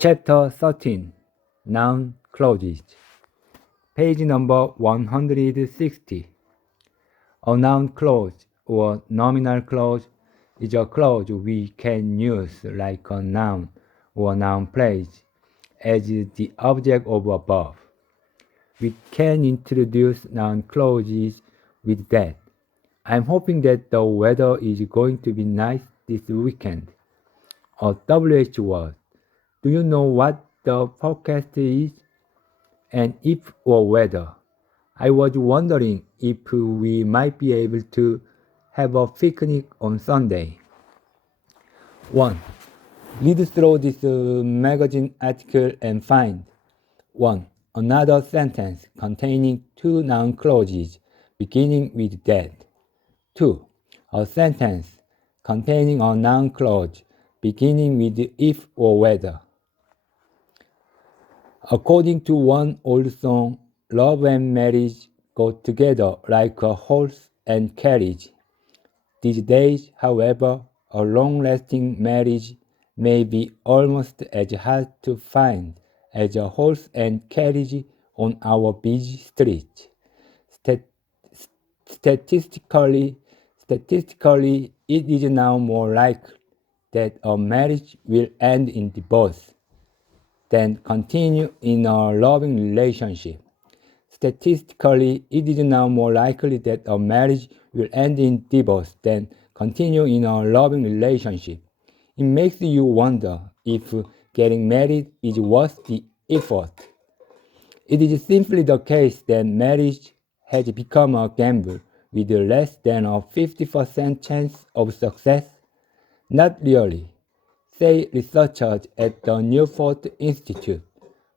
Chapter 13 Noun Clauses Page number 160. A noun clause or nominal clause is a clause we can use like a noun or noun phrase as the object of above. We can introduce noun clauses with that. I'm hoping that the weather is going to be nice this weekend. A WH word. Do you know what the forecast is? And if or whether. I was wondering if we might be able to have a picnic on Sunday. 1. Read through this magazine article and find 1. Another sentence containing two noun clauses beginning with that. 2. A sentence containing a noun clause beginning with if or whether. According to one old song, love and marriage go together like a horse and carriage. These days, however, a long-lasting marriage may be almost as hard to find as a horse and carriage on our busy streets. Statistically, it is now more likely that a marriage will end in divorce than continue in a loving relationship. Statistically, it is now more likely that a marriage will end in divorce than continue in a loving relationship. It makes you wonder if getting married is worth the effort. It is simply the case that marriage has become a gamble with less than a 50% chance of success. Not really, say researchers at the Newport Institute,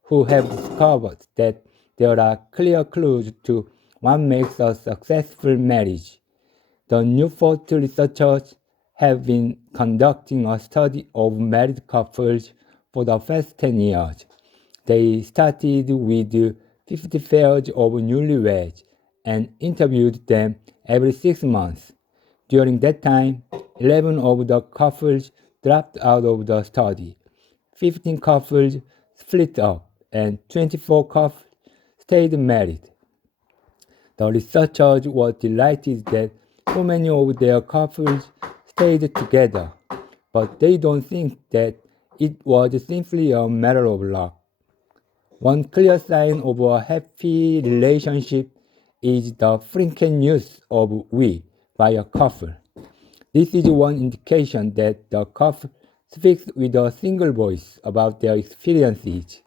who have discovered that there are clear clues to what makes a successful marriage. The Newport researchers have been conducting a study of married couples for the past 10 years. They started with 50 pairs of newlyweds and interviewed them every 6 months. During that time, 11 of the couples dropped out of the study. 15 couples split up, and 24 couples stayed married. The researchers were delighted that so many of their couples stayed together, but they don't think that it was simply a matter of luck. One clear sign of a happy relationship is the frequent use of we by a couple. This is one indication that the couple speaks with a single voice about their experiences.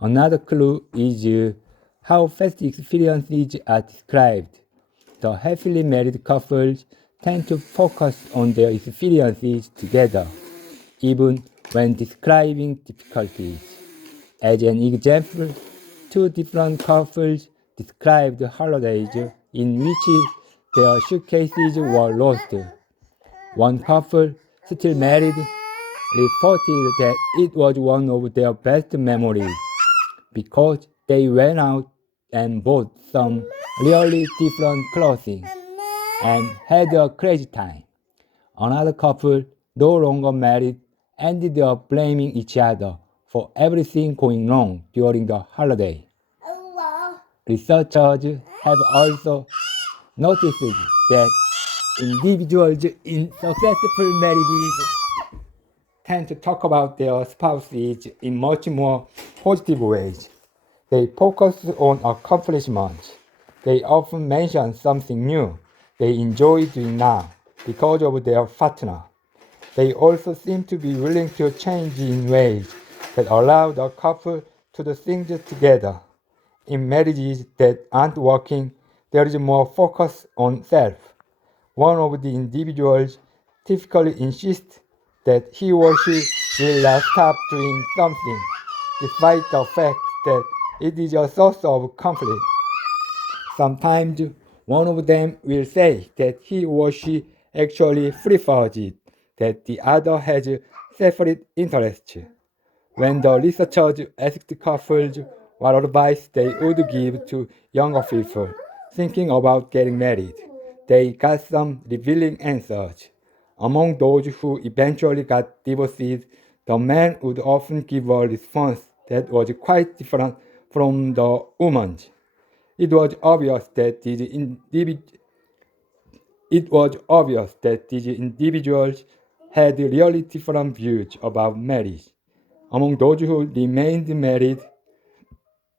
Another clue is how fast experiences are described. The happily married couples tend to focus on their experiences together, even when describing difficulties. As an example, two different couples described holidays in which their suitcases were lost. One couple, still married, reported that it was one of their best memories because they went out and bought some really different clothing and had a crazy time. Another couple, no longer married, ended up blaming each other for everything going wrong during the holiday. Researchers have also noticed that individuals in successful marriages tend to talk about their spouses in much more positive ways. They focus on accomplishments. They often mention something new they enjoy doing now because of their partner. They also seem to be willing to change in ways that allow the couple to do things together. In marriages that aren't working, there is more focus on self. One of the individuals typically insists that he or she will not stop doing something, despite the fact that it is a source of conflict. Sometimes one of them will say that he or she actually prefers it, that the other has separate interests. When the researchers asked couples what advice they would give to younger people thinking about getting married, they got some revealing answers. Among those who eventually got divorced, the man would often give a response that was quite different from the woman's. It was obvious that these individuals had really different views about marriage. Among those who remained married,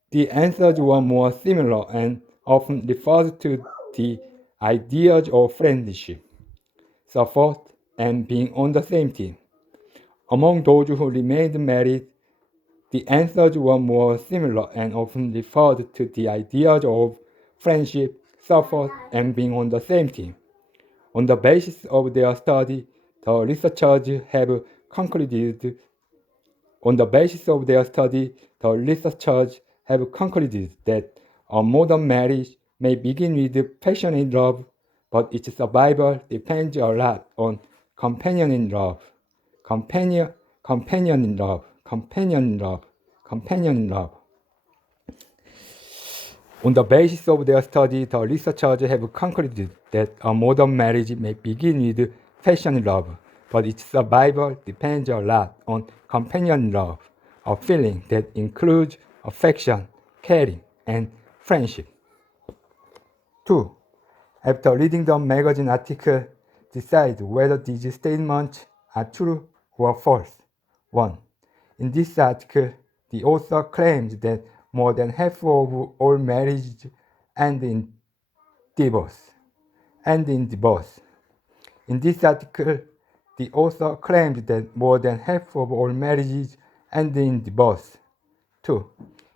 the answers were more similar and often referred to the ideas of friendship, support, and being on the same team. Among those who remained married, the answers were more similar and often referred to the ideas of friendship, support, and being on the same team. On the basis of their study, the researchers have concluded that a modern marriage may begin with passionate love, but its survival depends a lot on companion love. On the basis of their study, the researchers have concluded that a modern marriage may begin with passionate love, but its survival depends a lot on companion love, a feeling that includes affection, caring, and friendship. 2. After reading the magazine article, decide whether these statements are true or false. 1. In this article, the author claims that more than half of all marriages end in divorce. In this article, the author claims that more than half of all marriages end in divorce. 2.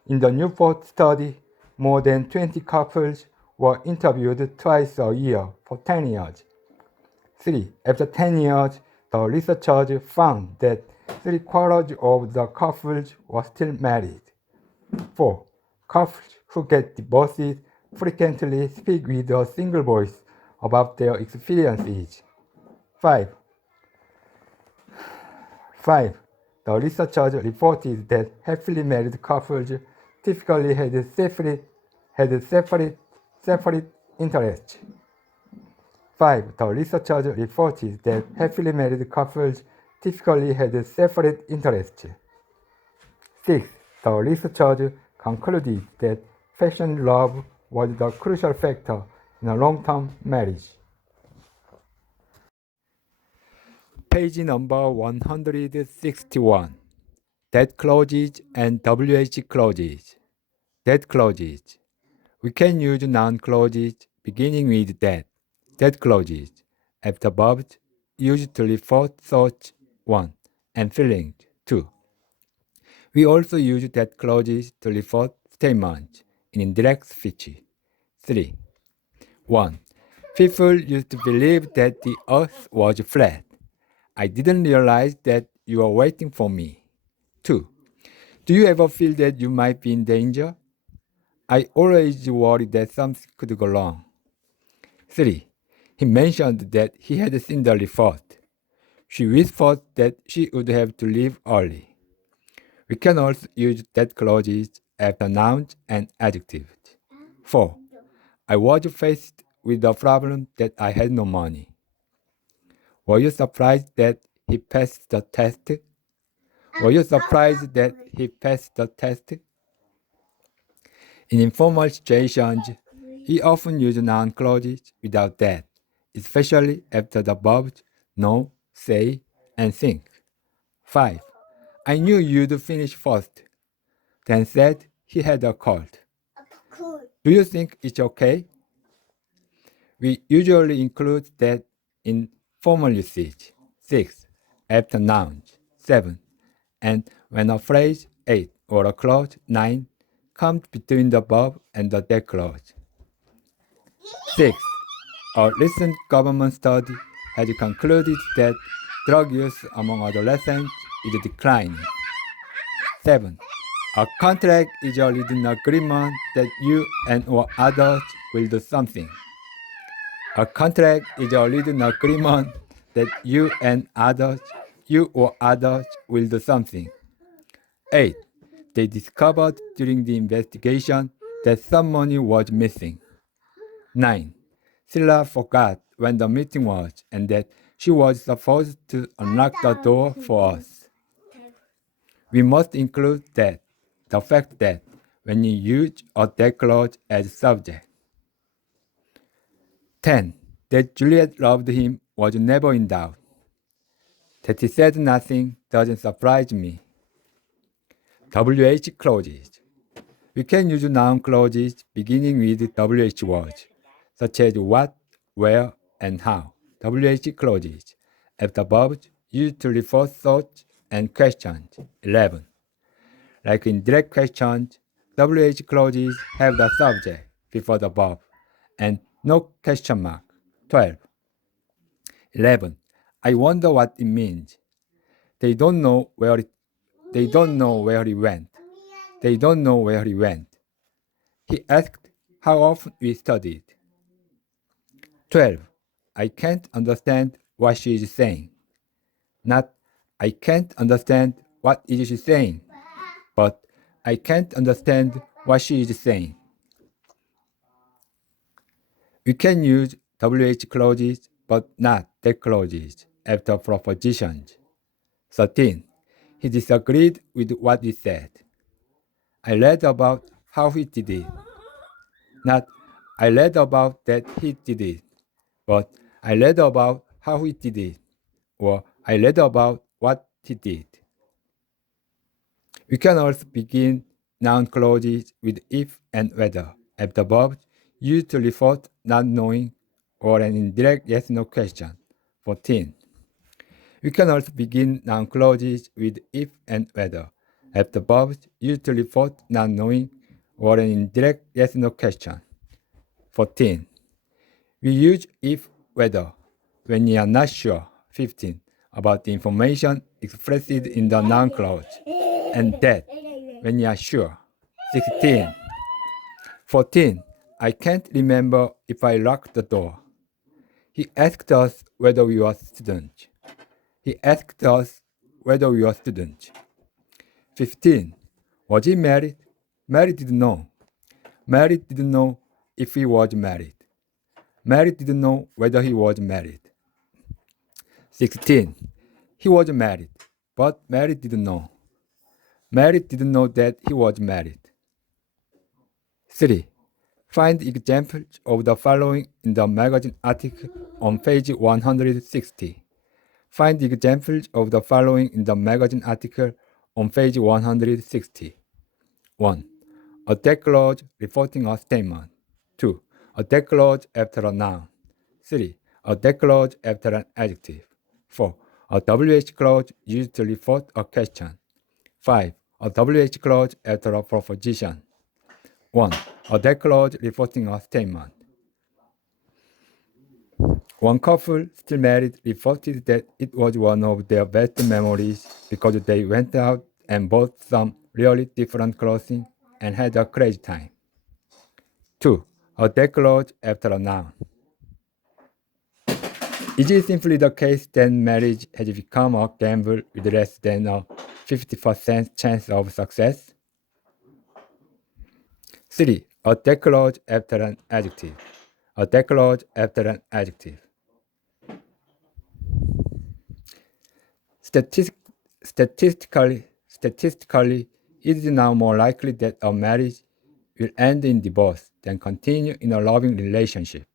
In the Newport study, more than 20 couples were interviewed twice a year for 10 years. 3. After 10 years, the researchers found that 3/4 of the couples were still married. 4. Couples who get divorced frequently speak with a single voice about their experiences. 5. The researchers reported that happily married couples typically had separate interests. 5. The researchers reported that happily married couples typically had separate interests. 6. The researchers concluded that passionate love was the crucial factor in a long-term marriage. Page number 161. That clauses and WH clauses. That clauses. We can use noun clauses beginning with that. That clauses, after verbs, used to refer thoughts 1 and feelings 2. We also use that clauses to refer statements in indirect speech 3. 1. People used to believe that the earth was flat. I didn't realize that you were waiting for me. 2. Do you ever feel that you might be in danger? I always worry that something could go wrong. 3. He mentioned that he had seen the report. She whispered that she would have to leave early. We can also use that clauses after nouns and adjectives. 4. I was faced with the problem that I had no money. Were you surprised that he passed the test? In informal situations, we often use noun clauses without that, especially after the verbs know, say, and think. 5. I knew you'd finish first. Dan said he had a cold. Do you think it's okay? We usually include that in formal usage. 6. After nouns. 7. And when a phrase 8 or a clause 9 comes between the verb and the that clause. 6. A recent government study has concluded that drug use among adolescents is declining. 7. A contract is a written agreement that you and or others will do something. A contract is a written agreement that you or others will do something. 8. They discovered during the investigation that some money was missing. 9. Silla forgot when the meeting was and that she was supposed to unlock the door for us. We must include the fact that when you use a that clause as subject. 10. That Juliet loved him was never in doubt. That he said nothing doesn't surprise me. WH clauses. We can use noun clauses beginning with WH words, such as what, where, and how. WH clauses. After verbs, used to refer thoughts and questions. 11. Like in direct questions, WH clauses have the subject before the verb and no question mark. 12. 11. I wonder what it means. They don't know where he went. They don't know where he went. He asked how often we studied. 12. I can't understand what she is saying. Not, I can't understand what is she saying, but I can't understand what she is saying. We can use WH clauses, but not that clauses after propositions. 13. He disagreed with what we said. I read about how he did it. Not, I read about that he did it, but I read about how he did it, or I read about what he did. We can also begin noun clauses with if and whether after verbs used to refer to not knowing or an indirect yes-no question. 14. We can also begin noun clauses with if and whether after verbs used to refer to not knowing or an indirect yes-no question. 14. We use if whether when you are not sure. 15. About the information expressed in the noun clause, and that when you are sure. 16. 14. I can't remember if I locked the door. He asked us whether we were students. He asked us whether we were students. 15. Was he married? Mary didn't know. Mary didn't know if he was married. Mary didn't know whether he was married. 16. He was married, but Mary didn't know. Mary didn't know that he was married. 3. Find examples of the following in the magazine article on page 160. Find examples of the following in the magazine article on page 160. 1. A that clause reporting a statement. 2. A that clause after a noun. 3. A that clause after an adjective. 4. A WH clause used to report a question. 5. A WH clause after a proposition. 1. A that clause reporting a statement. One couple, still married, reported that it was one of their best memories because they went out and bought some really different clothing and had a crazy time. 2. A that clause after a noun. Is it simply the case that marriage has become a gamble with less than a 50% chance of success? 3. A that clause after an adjective. A that clause after an adjective. Statistically, it is now more likely that a marriage will end in divorce than continue in a loving relationship.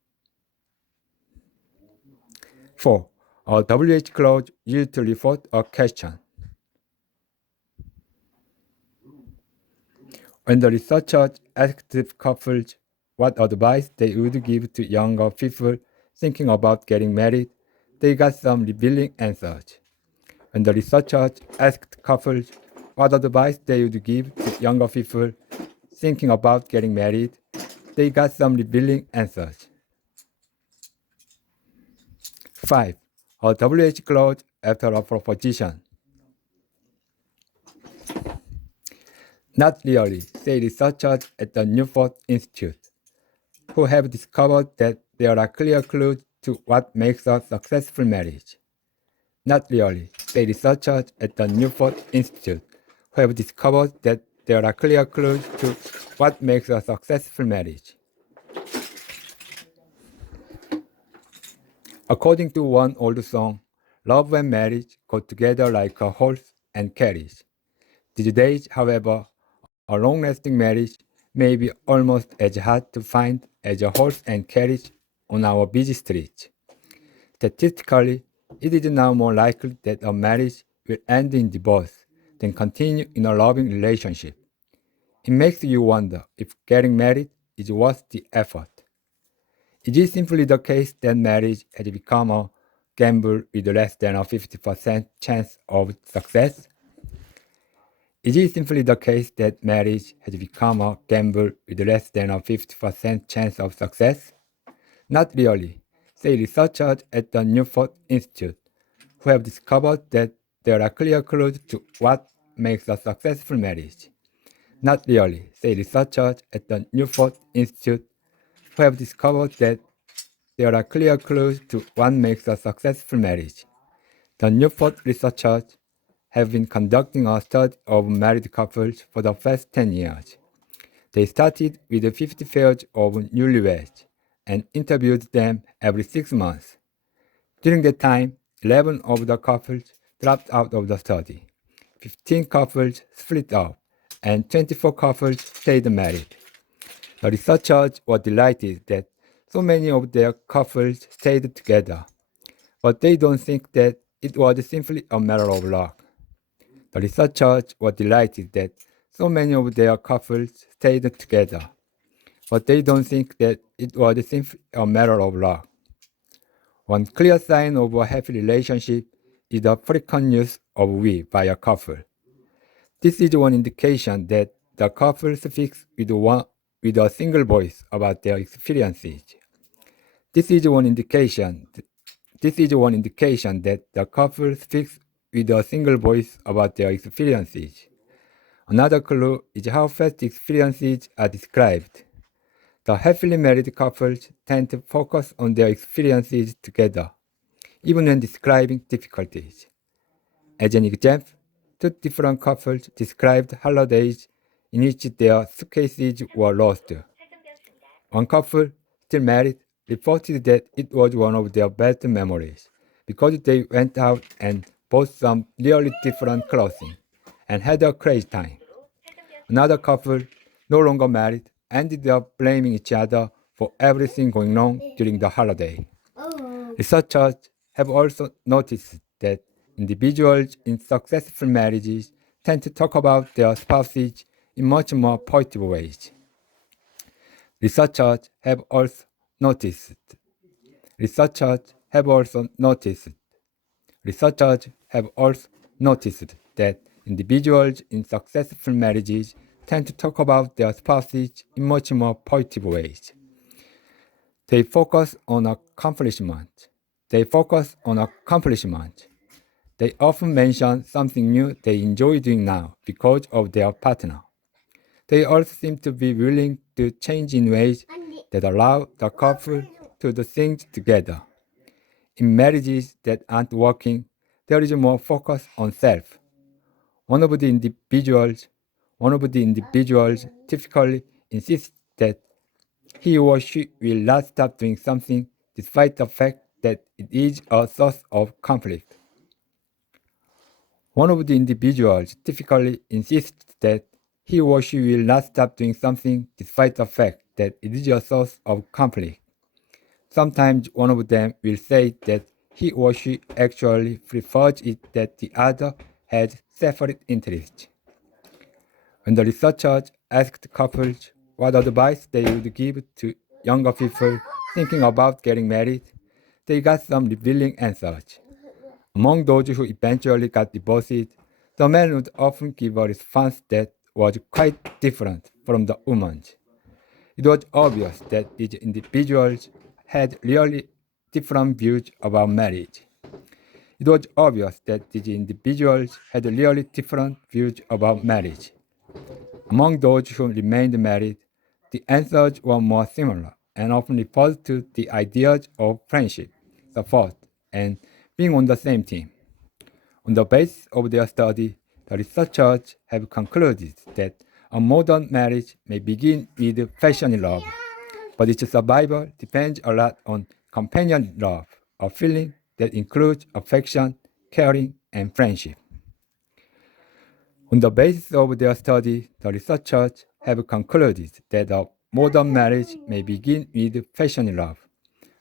4. A WH clause used to refer to a question. When the researchers asked couples what advice they would give to younger people thinking about getting married, they got some revealing answers. When the researchers asked couples what advice they would give to younger people thinking about getting married, they got some revealing answers. 5. A WH clause after a proposition. Not really, say researchers at the Newport Institute, who have discovered that there are clear clues to what makes a successful marriage. Not really, say researchers at the Newport Institute, who have discovered that there are clear clues to what makes a successful marriage. According to one old song, love and marriage go together like a horse and carriage. These days, however, a long-lasting marriage may be almost as hard to find as a horse and carriage on our busy streets. Statistically, it is now more likely that a marriage will end in divorce than continue in a loving relationship. It makes you wonder if getting married is worth the effort. Is it simply the case that marriage has become a gamble with less than a 50% chance of success? Is it simply the case that marriage has become a gamble with less than a 50% chance of success? Not really, say researchers at the Newport Institute, who have discovered that there are clear clues to what makes a successful marriage. Not really, say researchers at the Newport Institute, who have discovered that there are clear clues to what makes a successful marriage. The Newport researchers have been conducting a study of married couples for the past 10 years. They started with 50 pairs of newlyweds and interviewed them every 6 months. During that time, 11 of the couples dropped out of the study. 15 couples split up, and 24 couples stayed married. The researchers were delighted that so many of their couples stayed together, but they don't think that it was simply a matter of luck. The researchers were delighted that so many of their couples stayed together, but they don't think that it was simply a matter of luck. One clear sign of a happy relationship is the frequent use of we by a couple. This is one indication that the couple speaks with a single voice about their experiences. This is one indication that the couple speaks with a single voice about their experiences. Another clue is how fast experiences are described. The happily married couples tend to focus on their experiences together, even when describing difficulties. As an example, two different couples described holidays in which their suitcases were lost. One couple, still married, reported that it was one of their best memories because they went out and bought some really different clothing and had a crazy time. Another couple, no longer married, ended up blaming each other for everything going wrong during the holiday. Researchers have also noticed that individuals in successful marriages tend to talk about their spouses in much more positive ways. Researchers have also noticed that individuals in successful marriages tend to talk about their spouses in much more positive ways. They focus on accomplishment. They often mention something new they enjoy doing now because of their partner. They also seem to be willing to change in ways that allow the couple to do things together. In marriages that aren't working, there is more focus on self. One of the individuals typically insists that he or she will not stop doing something despite the fact that it is a source of conflict. One of the individuals typically insists that he or she will not stop doing something despite the fact that it is a source of conflict. Sometimes one of them will say that he or she actually prefers it that the other has separate interests. When the researchers asked couples what advice they would give to younger people thinking about getting married, they got some revealing answers. Among those who eventually got divorced, the man would often give a response that was quite different from the woman's. It was obvious that these individuals had really different views about marriage. Among those who remained married, the answers were more similar and often referred to the ideas of friendship, support, and being on the same team. On the basis of their study, the researchers have concluded that a modern marriage may begin with passionate love, but its survival depends a lot on companion love, a feeling that includes affection, caring, and friendship. On the basis of their study, the researchers have concluded that a modern marriage may begin with passionate love,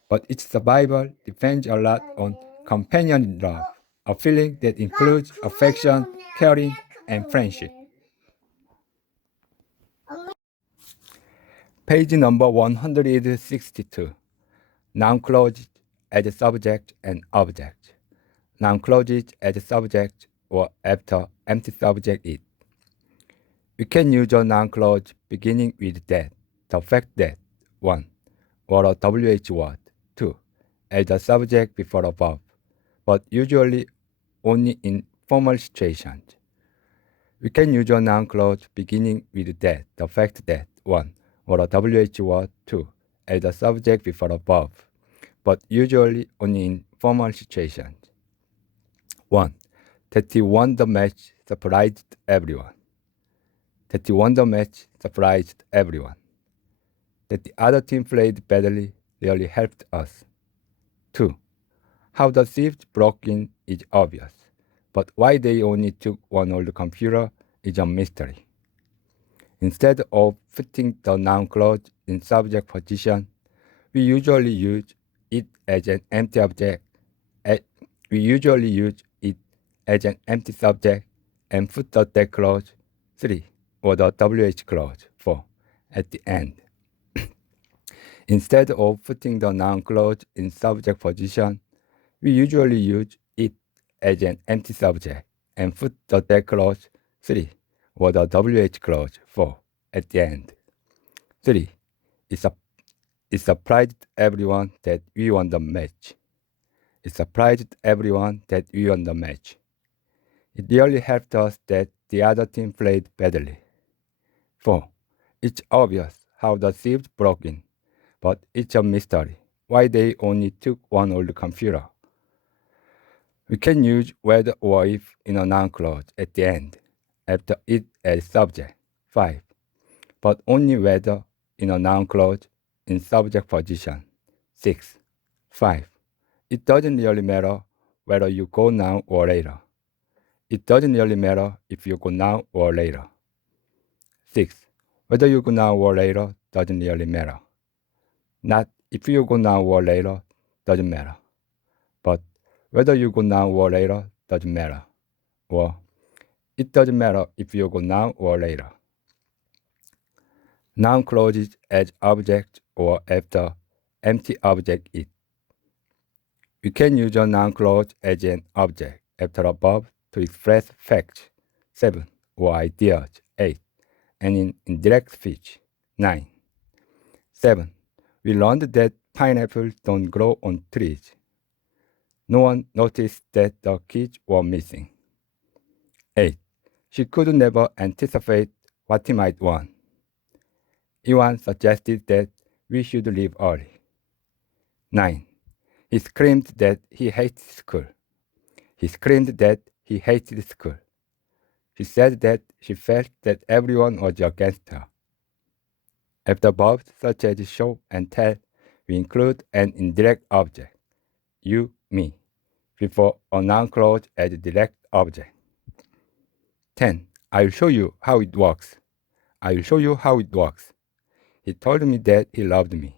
but its survival depends a lot on companion love, a feeling that includes affection, caring, and friendship. Page number 162. Noun clauses as subject and object. Noun clauses as subject or after empty subject is. We can use a noun clause beginning with that, the fact that, 1, or a WH word, 2, as the subject before a verb, but usually only in formal situations. We can use a noun clause beginning with that, the fact that, 1, or a WH word, 2, as the subject before a verb, but usually only in formal situations. 1. That he won the match surprised everyone. That he won the match surprised everyone. That the other team played badly really helped us. 2. How the thieves broke in is obvious, but why they only took one old computer is a mystery. Instead of putting the noun clause in subject position, we usually use it as an empty object. We usually use it as an empty subject and put the that clause 3 or the WH clause 4 at the end. Instead of putting the noun clause in subject position, we usually use it as an empty subject and put the that clause 3 or the WH clause 4 at the end. 3. It surprised everyone that we won the match. It surprised everyone that we won the match. It really helped us that the other team played badly. 4. It's obvious how the thieves broke in, but it's a mystery why they only took one old computer. We can use whether or if in a noun clause at the end, after it as subject. 5. But only whether in a noun clause in subject position. 6. 5. It doesn't really matter whether you go now or later. It doesn't really matter if you go now or later. 6. Whether you go now or later doesn't really matter. Not if you go now or later doesn't matter. But whether you go now or later doesn't matter. Or it doesn't matter if you go now or later. Noun clauses as object or after empty object is. We can use a noun clause as an object after a verb to express facts. 7. Or ideas. 8. And in indirect speech. 9. 7. We learned that pineapples don't grow on trees. No one noticed that the kids were missing. 8. She could never anticipate what he might want. Iwan suggested that we should leave early. 9. He screamed that he hated school. He screamed that he hated school. She said that she felt that everyone was against her. After verbs such as show and tell, we include an indirect object, you, me, before a noun clause as a direct object. 10. I'll show you how it works. I'll show you how it works. He told me that he loved me.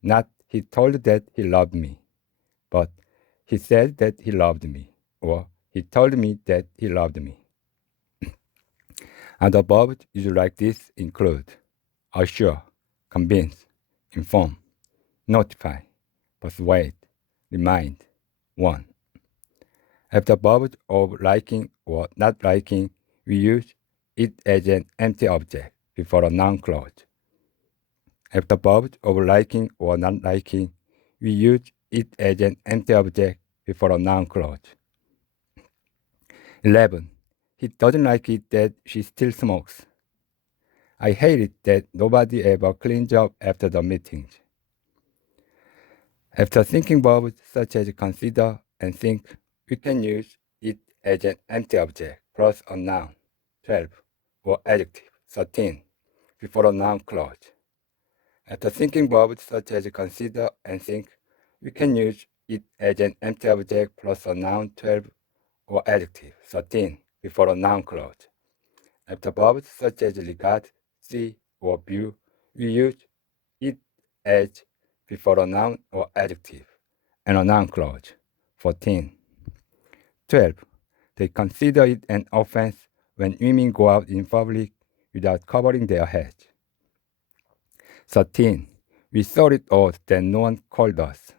Not he told that he loved me, but he said that he loved me, or he told me that he loved me. Other verbs used like this include assure, convince, inform, notify, persuade, remind, warn. After verbs of liking or not liking, we use it as an empty object before a noun clause. After verbs of liking or not liking, we use it as an empty object before a noun clause. 11. He doesn't like it that she still smokes. I hate it that nobody ever cleans up after the meetings. After thinking verbs such as consider and think, we can use it as an empty object plus a noun, 12, or adjective, 13, before a noun clause. After thinking verbs such as consider and think, we can use it as an empty object plus a noun, 12, or adjective, 13, before a noun clause. After verbs such as regard, see, or view, we use it as before a noun or adjective and a noun clause. 14. 12. They consider it an offense when women go out in public without covering their heads. 13. We thought it odd that no one called us.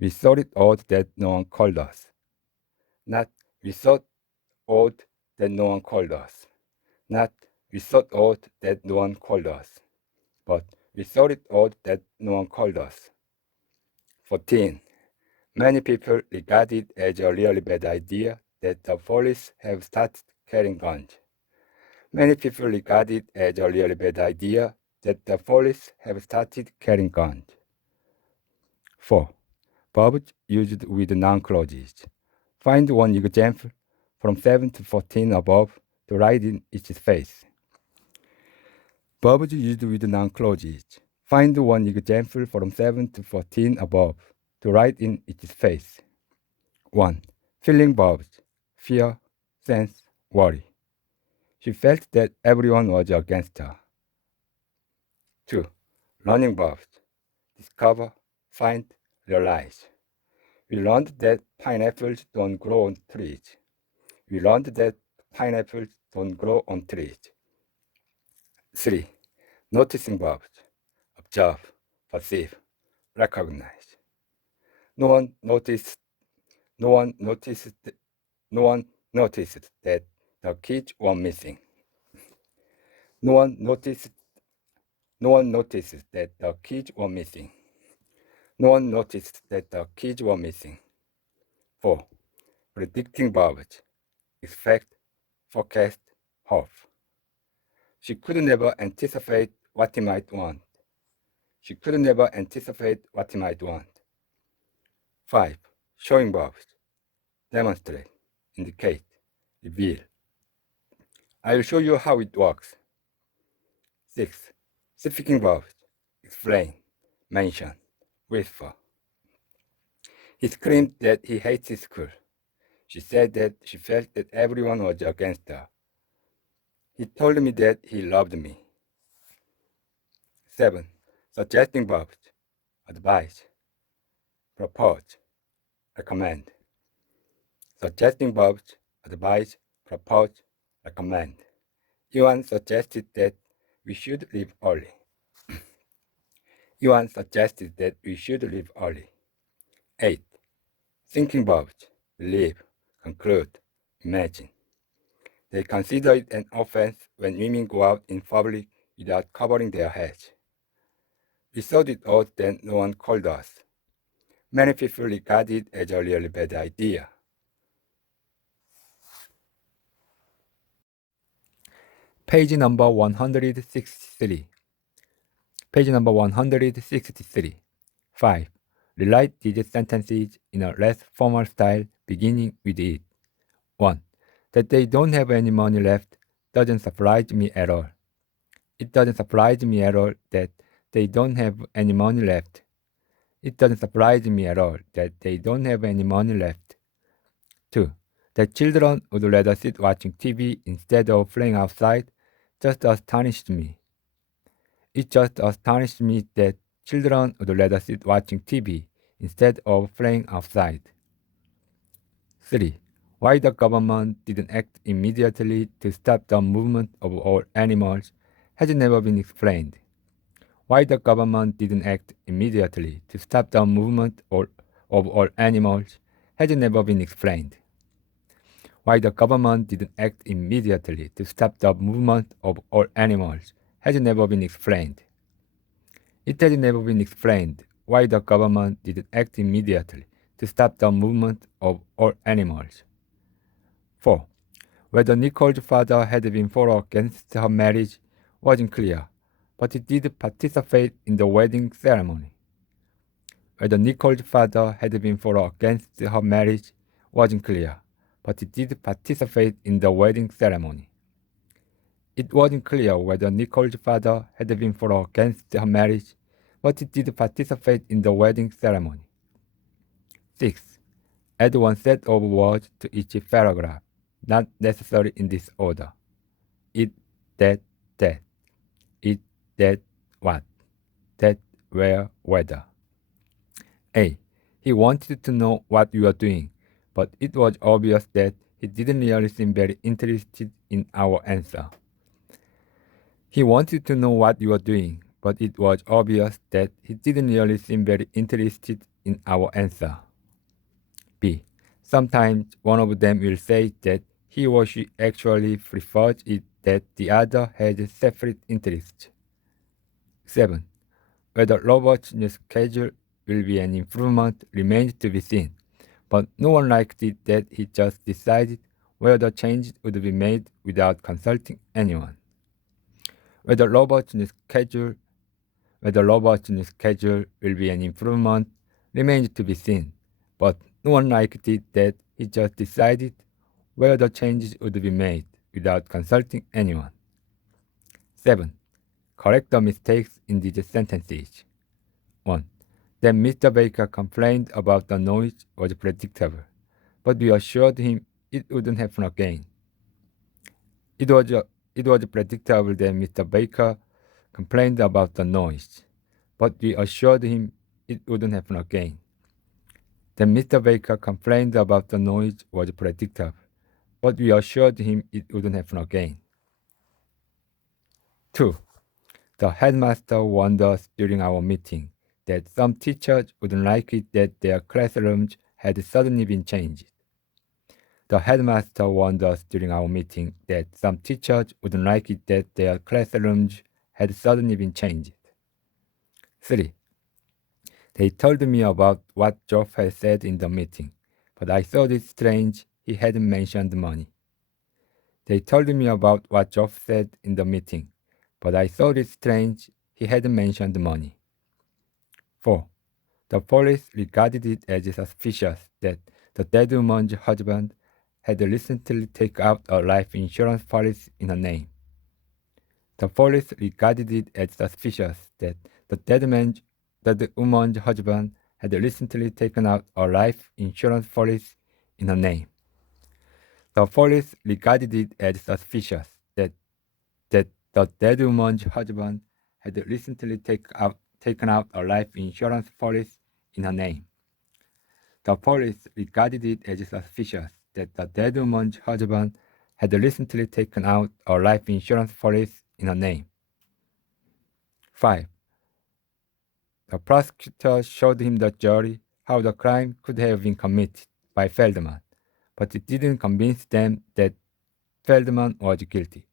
We thought it odd that no one called us. Not we thought odd that no one called us. Not we thought odd that no one called us. But we thought it odd that no one called us. 14. Many people regard it as a really bad idea that the police have started carrying guns. Many people regard it as a really bad idea that the police have started carrying guns. 4. Verbs used with noun clauses. Find one example from 7 to 14 above to write in its face. Verbs used with noun clauses. Find one example from 7 to 14 above to write in its face. 1. Feeling verbs. Fear, sense, worry. She felt that everyone was against her. 2. Learning verbs. Discover, find, realize. We learned that pineapples don't grow on trees. We learned that pineapples don't grow on trees. 3. Noticing verbs. Observe, perceive, recognize. No one noticed that the kids were missing. No one noticed that the kids were missing. No one noticed that the kids were missing. 4. Predicting verbs. Expect, forecast, hope. She could never anticipate what he might want. She could never anticipate what he might want. 5. Showing verbs. Demonstrate, indicate, reveal. I'll show you how it works. 6. Speaking verbs. Explain, mention, whisper. He screamed that he hates his school. She said that she felt that everyone was against her. He told me that he loved me. 7. Suggesting verbs. Advise, propose, recommend. Suggesting verbs. Advise, propose, recommend. Yuan suggested that we should leave early. Yuan suggested that we should leave early. 8. Thinking verbs. Believe, conclude, imagine. They consider it an offense when women go out in public without covering their heads. We thought it odd that no one called us. Many people regard it as a really bad idea. Page number 163. Page number 163. 5. Rewrite these sentences in a less formal style beginning with it. 1. That they don't have any money left doesn't surprise me at all. It doesn't surprise me at all that they don't have any money left. It doesn't surprise me at all that they don't have any money left. 2. That children would rather sit watching TV instead of playing outside just astonished me. It just astonished me that children would rather sit watching TV instead of playing outside. 3. Why the government didn't act immediately to stop the movement of all animals has never been explained. Why the government didn't act immediately to stop the movement of all animals has never been explained. Why the government didn't act immediately to stop the movement of all animals has never been explained. It has never been explained why the government didn't act immediately to stop the movement of all animals. 4. Whether Nicole's father had been for or against her marriage wasn't clear, but he did participate in the wedding ceremony. Whether Nicole's father had been for or against her marriage wasn't clear, but he did participate in the wedding ceremony. It wasn't clear whether Nicole's father had been for or against her marriage, but he did participate in the wedding ceremony. 6. Add one set of words to each paragraph. not necessarily in this order. It, that, that. It, that, what. That, where, whether. A. He wanted to know what you are doing, but it was obvious that he didn't really seem very interested in our answer. He wanted to know what you were doing, but it was obvious that he didn't really seem very interested in our answer. B. Sometimes one of them will say that he or she actually prefers it that the other has separate interests. 7. Whether Robert's new schedule will be an improvement remains to be seen, but no one liked it that he just decided whether changes would be made without consulting anyone. Whether Robert's new schedule will be an improvement remains to be seen, but no one liked it that he just decided whether changes would be made without consulting anyone. 7. Correct the mistakes in these sentences. 1. That Mr. Baker complained about the noise was predictable, but we assured him it wouldn't happen again. It was predictable that Mr. Baker complained about the noise, but we assured him it wouldn't happen again. That Mr. Baker complained about the noise was predictable, but we assured him it wouldn't happen again. 2. The headmaster warned us during our meeting that some teachers wouldn't like it that their classrooms had suddenly been changed. The headmaster warned us during our meeting that some teachers wouldn't like it that their classrooms had suddenly been changed. 3. They told me about what Geoff had said in the meeting, but I thought it strange he hadn't mentioned money. They told me about what Geoff said in the meeting, but I thought it strange he hadn't mentioned money. 4. The police regarded it as suspicious that the dead woman's husband had recently taken out a life insurance policy in her name. The police regarded it as suspicious that the woman's husband had recently taken out a life insurance policy in her name. The police regarded it as suspicious that the dead woman's husband had recently taken out a life insurance policy in her name. The police regarded it as suspicious that the dead woman's husband had recently taken out a life insurance policy in her name. 5. The prosecutor showed him the jury how the crime could have been committed by Feldman, but it didn't convince them that Feldman was guilty.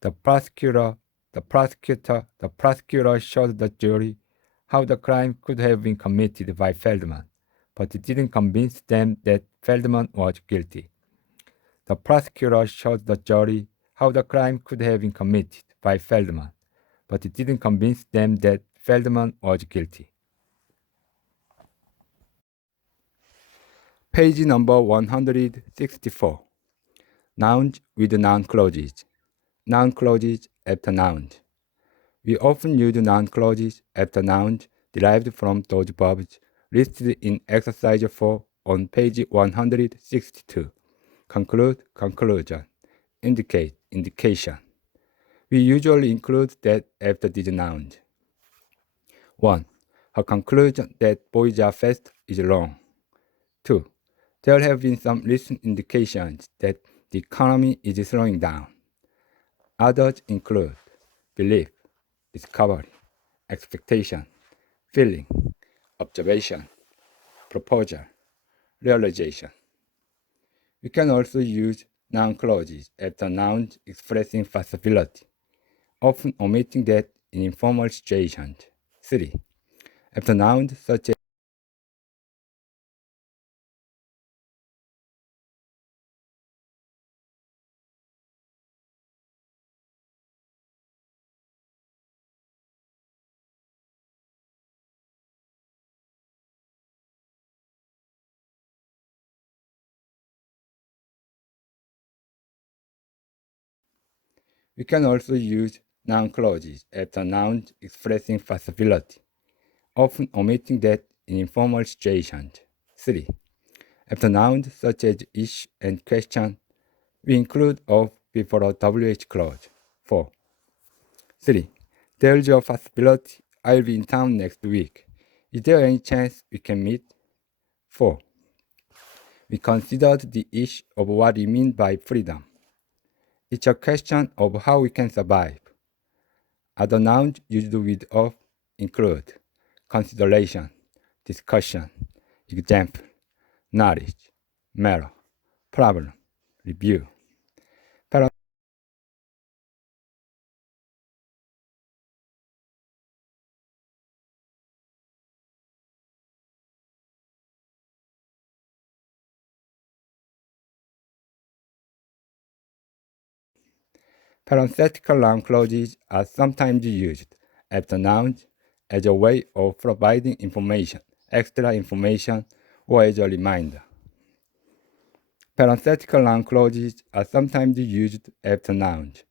The prosecutor showed the jury how the crime could have been committed by Feldman, but it didn't convince them that Feldman was guilty. The prosecutor showed the jury how the crime could have been committed by Feldman, but it didn't convince them that Feldman was guilty. Page number 164. Nouns with noun clauses. Noun clauses after nouns. We often use noun clauses after nouns derived from those verbs listed in exercise 4 on page 162. Conclude, conclusion. Indicate, indication. We usually include that after these nouns. 1. Her conclusion that boys are fast is wrong. 2. There have been some recent indications that the economy is slowing down. Others include belief, discovery, expectation, feeling, observation, proposal, realization. We can also use noun clauses after nouns expressing possibility, often omitting that in informal situations. 3. After nouns such as we can also use noun clauses after nouns expressing possibility, often omitting that in informal situations. 3. After nouns such as ish and question, we include of before a WH clause. 4. 3. There's a possibility I'll be in town next week. Is there any chance we can meet? 4. We considered the issue of what we mean by freedom. It's a question of how we can survive. Other nouns used with of include consideration, discussion, example, knowledge, matter, problem, review. Parenthetical noun clauses are sometimes used after nouns as a way of providing information, extra information, or as a reminder. Parenthetical noun clauses are sometimes used after nouns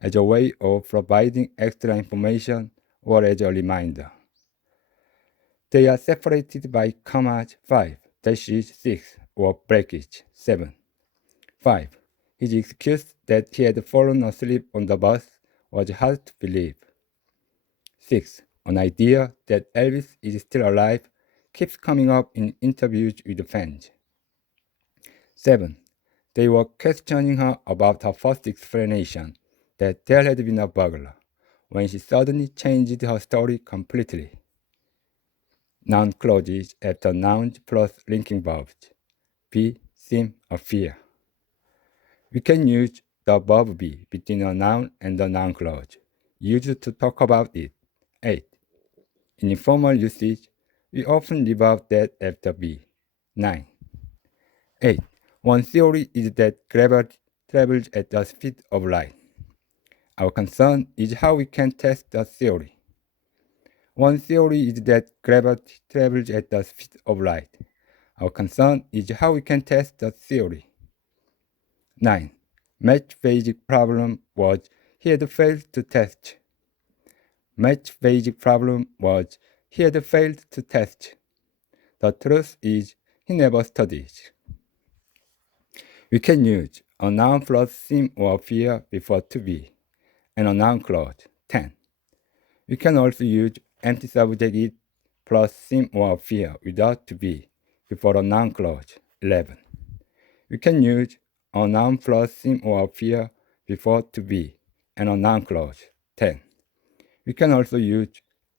as a way of providing extra information or as a reminder. They are separated by commas 5, dashes 6, or brackets 7. 5. His excuse that he had fallen asleep on the bus was hard to believe. 6. An idea that Elvis is still alive keeps coming up in interviews with fans. 7. They were questioning her about her first explanation that there had been a burglar, when she suddenly changed her story completely. Noun clauses after nouns plus linking verbs. Be, seem, or fear. We can use the verb be between a noun and a noun clause, used to talk about it. 8. In informal usage, we often leave out that after be. 9. 8. One theory is that gravity travels at the speed of light. Our concern is how we can test the theory. One theory is that gravity travels at the speed of light. Our concern is how we can test the theory. 9. Math's basic problem was he had failed to test. Math's basic problem was he had failed to test. The truth is he never studied. We can use a noun plus seem or fear before to be, and a noun clause. 10. We can also use empty subject it plus seem or fear without to be before a noun clause. 11. We can use a noun plus seem or fear before to be and a noun clause. 10. We can also use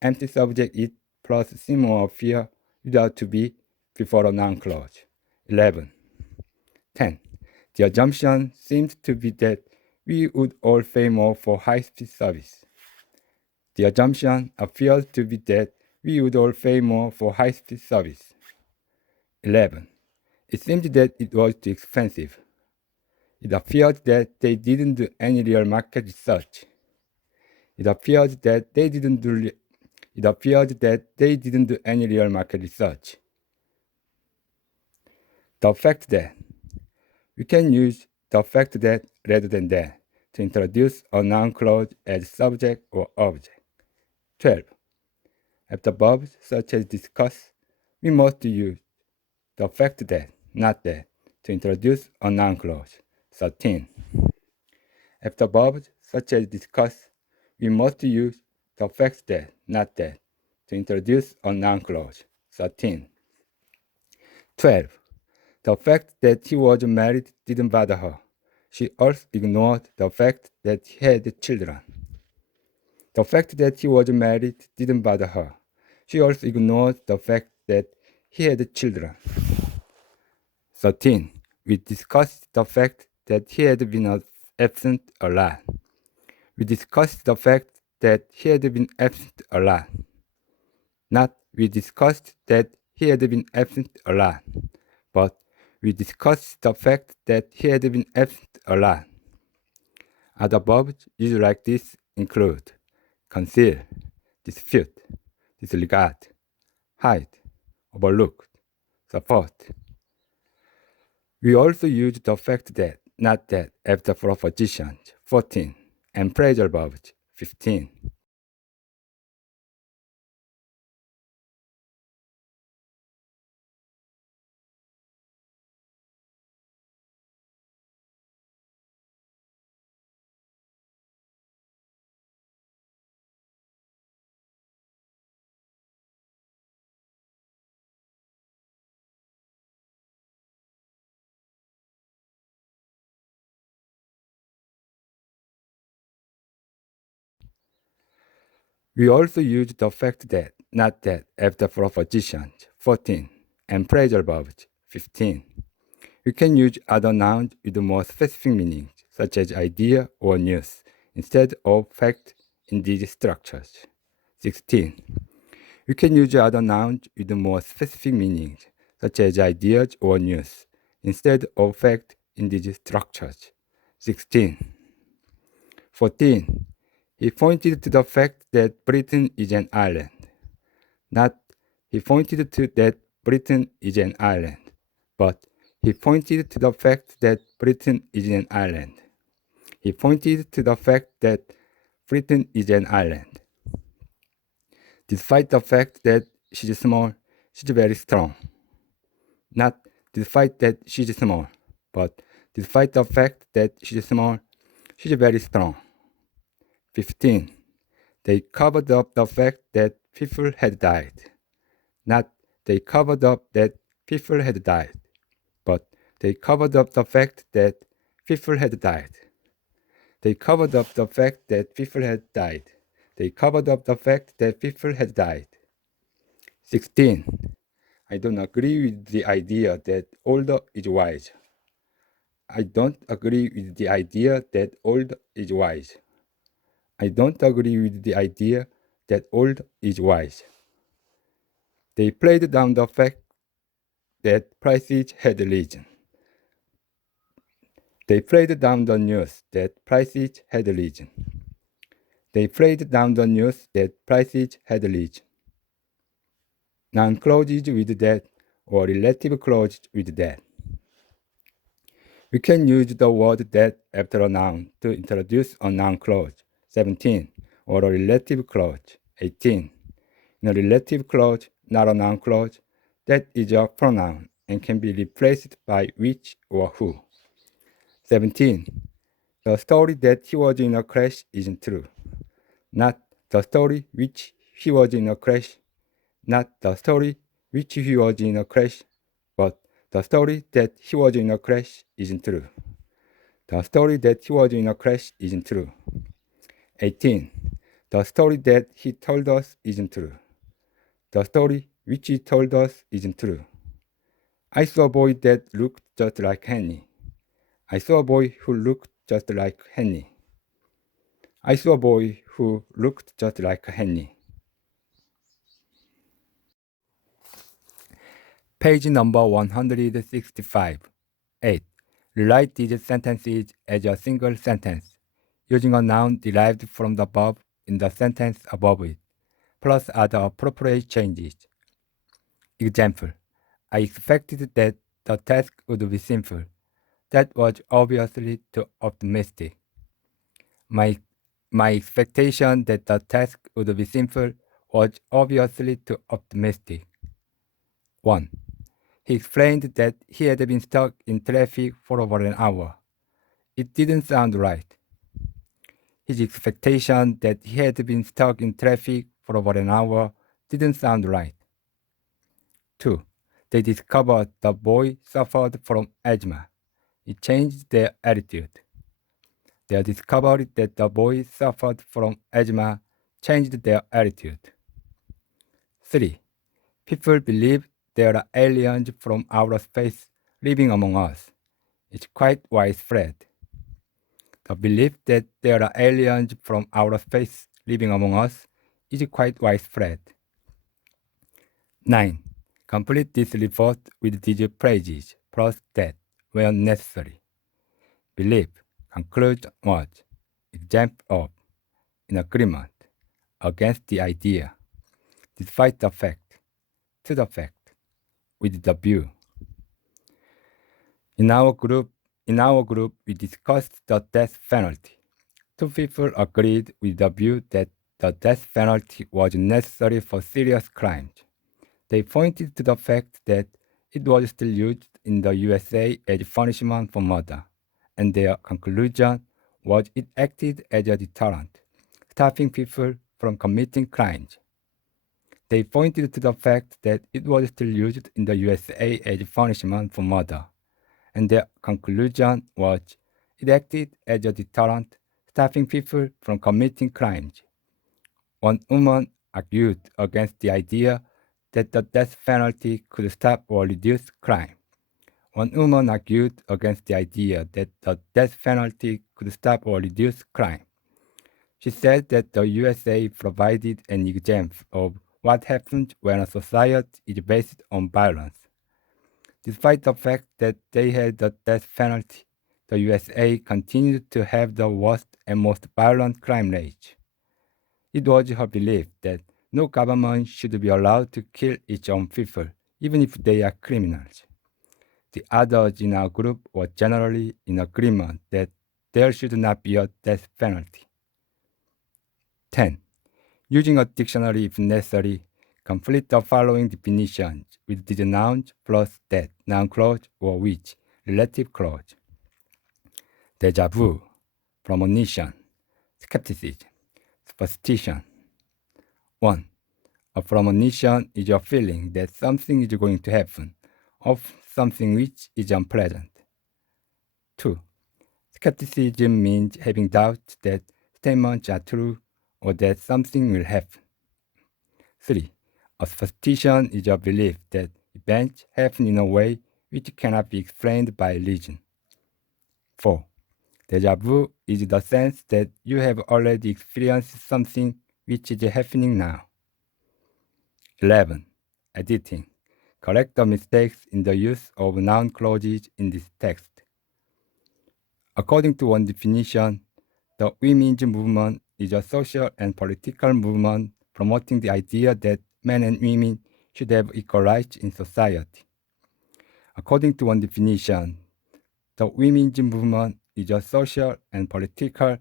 empty subject it plus seem or fear without to be before a noun clause. 11. 10. The assumption seems to be that we would all pay more for high-speed service. The assumption appears to be that we would all pay more for high-speed service. 11. It seems that it was too expensive. It appears that they didn't do any real market research. It appears that they didn't do any real market research. The fact that. We can use the fact that rather than that to introduce a noun clause as subject or object. 12. After verbs such as discuss, we must use the fact that, not that, to introduce a noun clause. 13. After verbs such as discuss, we must use the fact that, not that, to introduce a noun clause. 13. 12. The fact that he was married didn't bother her. She also ignored the fact that he had children. The fact that he was married didn't bother her. She also ignored the fact that he had children. 13. We discussed the fact that he had been absent a lot. We discussed the fact that he had been absent a lot. Not we discussed that he had been absent a lot, but we discussed the fact that he had been absent a lot. Other verbs used like this include conceal, dispute, disregard, hide, overlook, support. We also use the fact that, not that, after propositions 14 and phrasal verbs 15. We also use the fact that, not that, after propositions 14 and phrasal verbs 15. We can use other nouns with more specific meanings, such as idea or news, instead of fact in these structures. 16. We can use other nouns with more specific meanings, such as ideas or news, instead of fact in these structures. 16. 14. He pointed to the fact that Britain is an island. Not he pointed to that Britain is an island, but he pointed to the fact that Britain is an island. He pointed to the fact that Britain is an island. Despite the fact that she's small, she's very strong. Not despite that she's small, but despite the fact that she's small, she's very strong. 15. They covered up the fact that people had died. Not they covered up that people had died, but they covered up the fact that people had died. They covered up the fact that people had died. They covered up the fact that people had died. 16. I don't agree with the idea that old is wise. I don't agree with the idea that old is wise. I don't agree with the idea that old is wise. They played down the fact that prices had risen. They played down the news that prices had risen. They played down the news that prices had risen. Noun clauses with that or relative clause with that. We can use the word that after a noun to introduce a noun clause, 17, or a relative clause, 18. In a relative clause, not a noun clause, that is a pronoun and can be replaced by which or who. 17. The story that he was in a crash isn't true. Not the story which he was in a crash. Not the story which he was in a crash, but the story that he was in a crash isn't true. The story that he was in a crash isn't true. 18. The story that he told us isn't true. The story which he told us isn't true. I saw a boy that looked just like Henny. I saw a boy who looked just like Henny. I saw a boy who looked just like Henny. Page number 165. 8. Rewrite these sentences as a single sentence, using a noun derived from the verb in the sentence above it, plus other appropriate changes. Example: I expected that the task would be simple. That was obviously too optimistic. My expectation that the task would be simple was obviously too optimistic. 1. He explained that he had been stuck in traffic for over an hour. It didn't sound right. His expectation that he had been stuck in traffic for over an hour didn't sound right. 2. They discovered the boy suffered from asthma. It changed their attitude. Their discovery that the boy suffered from asthma changed their attitude. 3. People believe there are aliens from outer space living among us. It's quite widespread. The belief that there are aliens from outer space living among us is quite widespread. 9. Complete this report with these phrases plus that where necessary. Believe, conclude was, exempt of, in agreement, against the idea, despite the fact, to the fact, with the view. In our group, we discussed the death penalty. Two people agreed with the view that the death penalty was necessary for serious crimes. They pointed to the fact that it was still used in the USA as punishment for murder, and their conclusion was it acted as a deterrent, stopping people from committing crimes. They pointed to the fact that it was still used in the USA as punishment for murder, and their conclusion was it acted as a deterrent, stopping people from committing crimes. One woman argued against the idea that the death penalty could stop or reduce crime. One woman argued against the idea that the death penalty could stop or reduce crime. She said that the USA provided an example of what happens when a society is based on violence. Despite the fact that they had the death penalty, the USA continued to have the worst and most violent crime rate. It was her belief that no government should be allowed to kill its own people, even if they are criminals. The others in our group were generally in agreement that there should not be a death penalty. 10. Using a dictionary if necessary, complete the following definitions with the nouns plus that, noun clause or which, relative clause. Déjà vu, premonition, skepticism, superstition. 1. A premonition is a feeling that something is going to happen, of something which is unpleasant. 2. Skepticism means having doubts that statements are true or that something will happen. 3. A superstition is a belief that events happen in a way which cannot be explained by reason. 4. Déjà vu is the sense that you have already experienced something which is happening now. 11. Editing. Correct the mistakes in the use of noun clauses in this text. According to one definition, the women's movement is a social and political movement promoting the idea that men and women should have equal rights in society. According to one definition, the women's movement is a social and political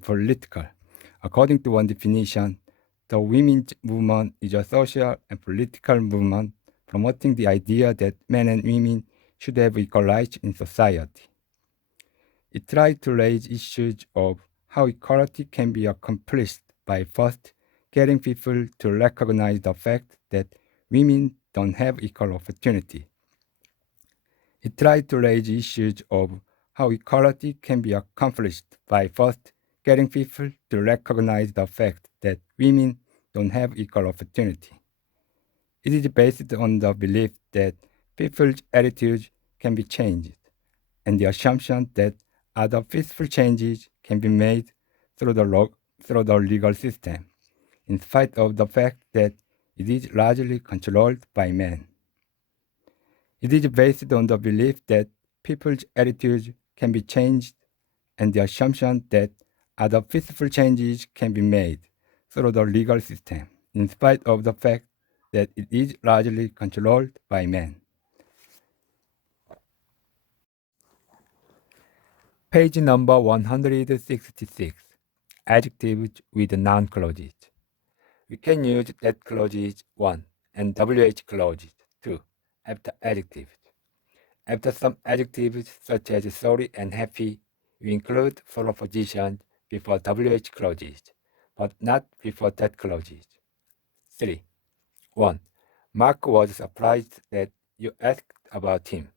political. According to one definition, the women's movement is a social and political movement promoting the idea that men and women should have equal rights in society. It tried to raise issues of how equality can be accomplished by first getting people to recognize the fact that women don't have equal opportunity. It tried to raise issues of how equality can be accomplished by first getting people to recognize the fact that women don't have equal opportunity. It is based on the belief that people's attitudes can be changed, and the assumption that other peaceful changes can be made through the legal system, in spite of the fact that it is largely controlled by men. It is based on the belief that people's attitudes can be changed and the assumption that other peaceful changes can be made through the legal system, in spite of the fact that it is largely controlled by men. Page number 166. Adjectives with noun clauses. We can use that clauses 1 and WH clauses 2 after adjectives. After some adjectives such as sorry and happy, we include follow positions before WH clauses, but not before that clauses. 3. 1. Mark was surprised that you asked about him.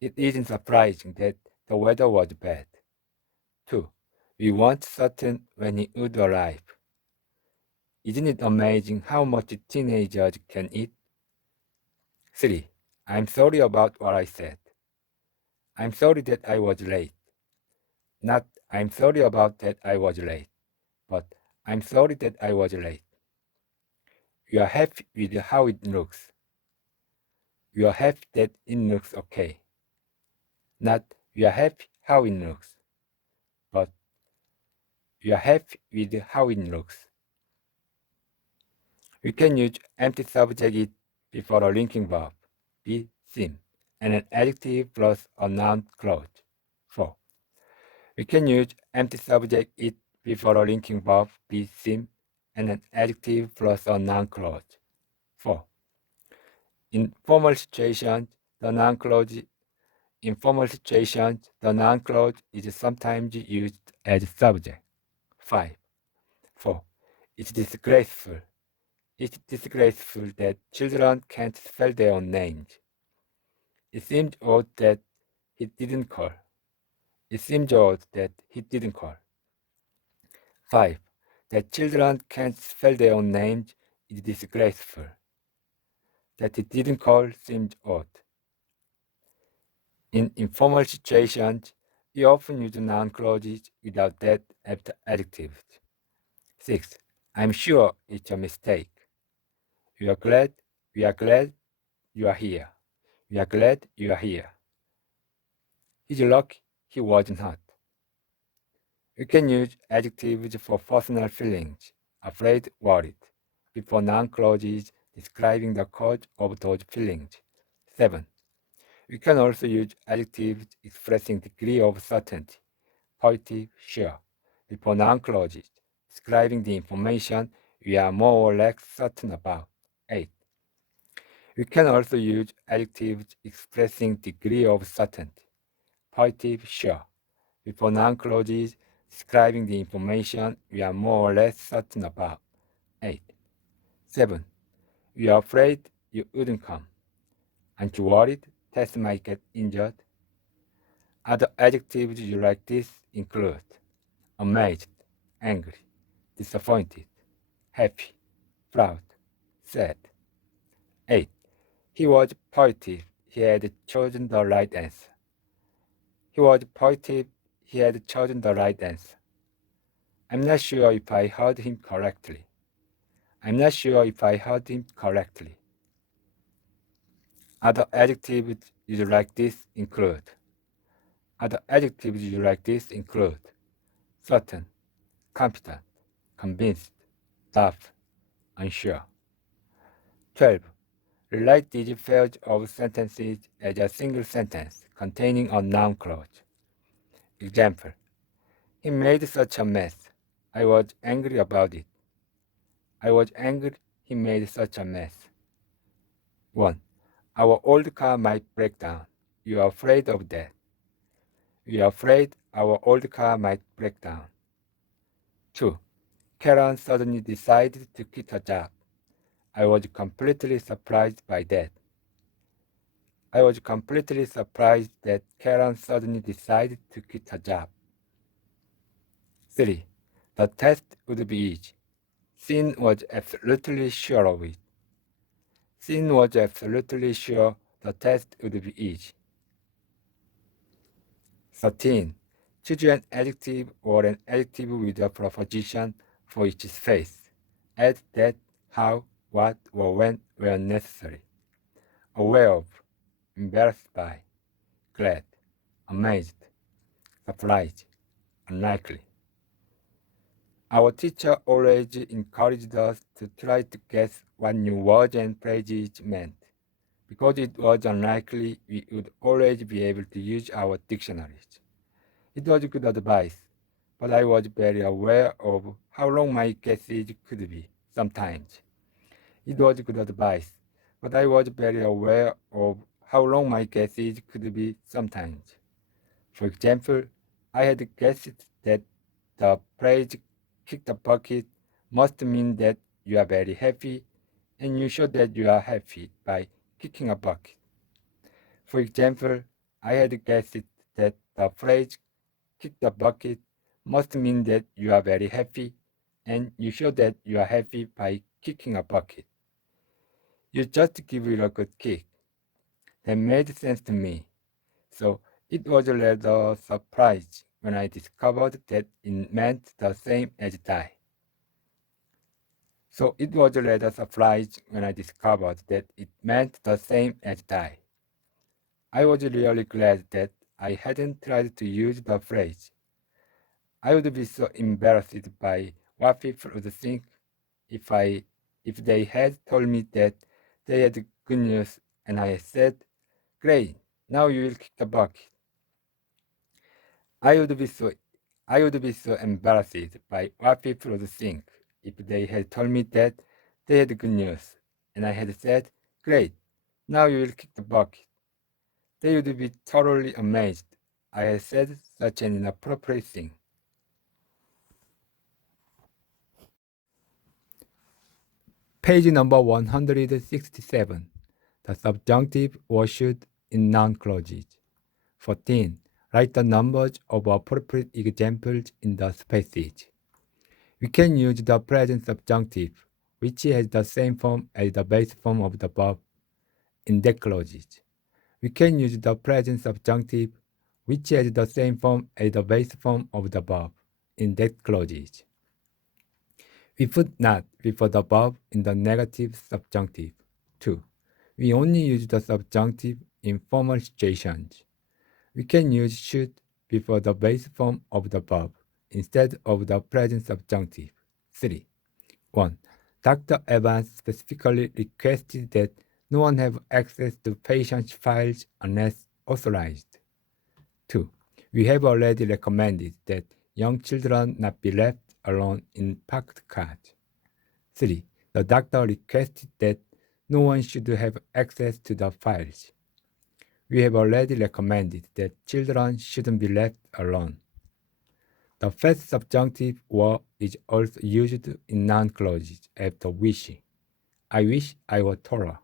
It isn't surprising that the weather was bad. 2. We weren't certain when he would arrive. Isn't it amazing how much teenagers can eat? 3. I'm sorry about what I said. I'm sorry that I was late. Not I'm sorry about that I was late, but I'm sorry that I was late. You are happy with how it looks. You are happy that it looks okay. Not you are happy how it looks, but you are happy with how it looks. We can use empty subject it before a linking verb, be seen, and an adjective plus a noun clause. 4. We can use empty subject it before a linking verb, be seen, and an adjective plus a noun clause. 4. In formal situations, the noun clause is sometimes used as subject. 5. 4. It's disgraceful. It's disgraceful that children can't spell their own names. It seems odd that he didn't call. It seems odd that he didn't call. 5. That children can't spell their own names is disgraceful. That he didn't call seems odd. In informal situations, we often use noun clauses without that after adjectives. 6. I'm sure it's a mistake. We are glad you are here. We are glad you are here. He's lucky he wasn't hurt. We can use adjectives for personal feelings, afraid, worried, before noun clauses describing the cause of those feelings. 7. We can also use adjectives expressing degree of certainty, positive, sure, before noun clauses describing the information we are more or less certain about. 8. We can also use adjectives expressing degree of certainty, positive, sure, before noun clauses describing the information we are more or less certain about. 8. 7. We are afraid you wouldn't come. Aren't you worried Tess might get injured? Other adjectives you like this include amazed, angry, disappointed, happy, proud, sad. 8. He was positive he had chosen the right answer. He was positive he had chosen the right answer. I'm not sure if I heard him correctly. I'm not sure if I heard him correctly. Other adjectives you like this include certain, confident, convinced, tough, unsure. 12. Rewrite these pairs of sentences as a single sentence containing a noun clause. Example: he made such a mess. I was angry about it. I was angry he made such a mess. 1. Our old car might break down. You are afraid of that. We are afraid our old car might break down. 2. Karen suddenly decided to quit her job. I was completely surprised by that. I was completely surprised that Karen suddenly decided to quit her job. 3. The test would be easy. Sin was absolutely sure of it. Sin was absolutely sure the test would be easy. 13. Choose an adjective or an adjective with a preposition for each space. Add that, how, what, or when where necessary. Aware of, embarrassed by, glad, amazed, surprised, unlikely. Our teacher always encouraged us to try to guess what new words and phrases meant. Because it was unlikely we would always be able to use our dictionaries. It was good advice, but I was very aware of how long my guesses could be sometimes. It was good advice, but I was very aware of how long my guesses could be sometimes. For example, I had guessed that the phrase kick the bucket must mean that you are very happy and you show that you are happy by kicking a bucket. For example, I had guessed that the phrase kick the bucket must mean that you are very happy and you show that you are happy by kicking a bucket. You just give it a good kick. That made sense to me. So it was a rather surprise when I discovered that it meant the same as die. I was really glad that I hadn't tried to use the phrase. I would be so embarrassed by what people would think if they had told me that they had good news and I said, "Great, now you will kick the bucket." I would be so embarrassed by what people would think if they had told me that they had good news and I had said, "Great, now you will kick the bucket." They would be thoroughly amazed I had said such an inappropriate thing. Page number 167. The subjunctive was used in noun clauses. 14. Write the numbers of appropriate examples in the spaces. We can use the present subjunctive, which has the same form as the base form of the verb, in that clauses. We can use the present subjunctive, which has the same form as the base form of the verb, in that clauses. We put not before the verb in the negative subjunctive. 2. We only use the subjunctive in formal situations. We can use should before the base form of the verb instead of the present subjunctive. 3. 1. Dr. Evans specifically requested that no one have access to patient's files unless authorized. 2. We have already recommended that young children not be left alone in parked cars. 3. The doctor requested that no one should have access to the files. We have already recommended that children shouldn't be left alone. The first subjunctive were is also used in noun clauses after wishing. I wish I were taller.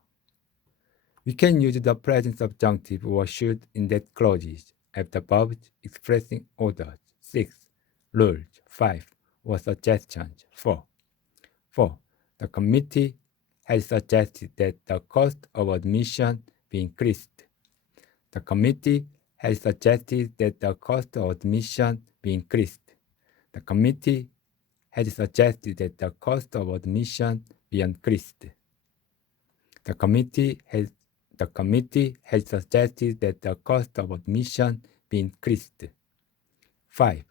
We can use the present subjunctive or should in that clauses after verbs expressing orders. 6. Rules. 5. Or suggestions. 4. 4. The committee has suggested that the cost of admission be increased. The committee has suggested that the cost of admission be increased. The committee has suggested that the cost of admission be increased. The committee has suggested that the cost of admission be increased. 5.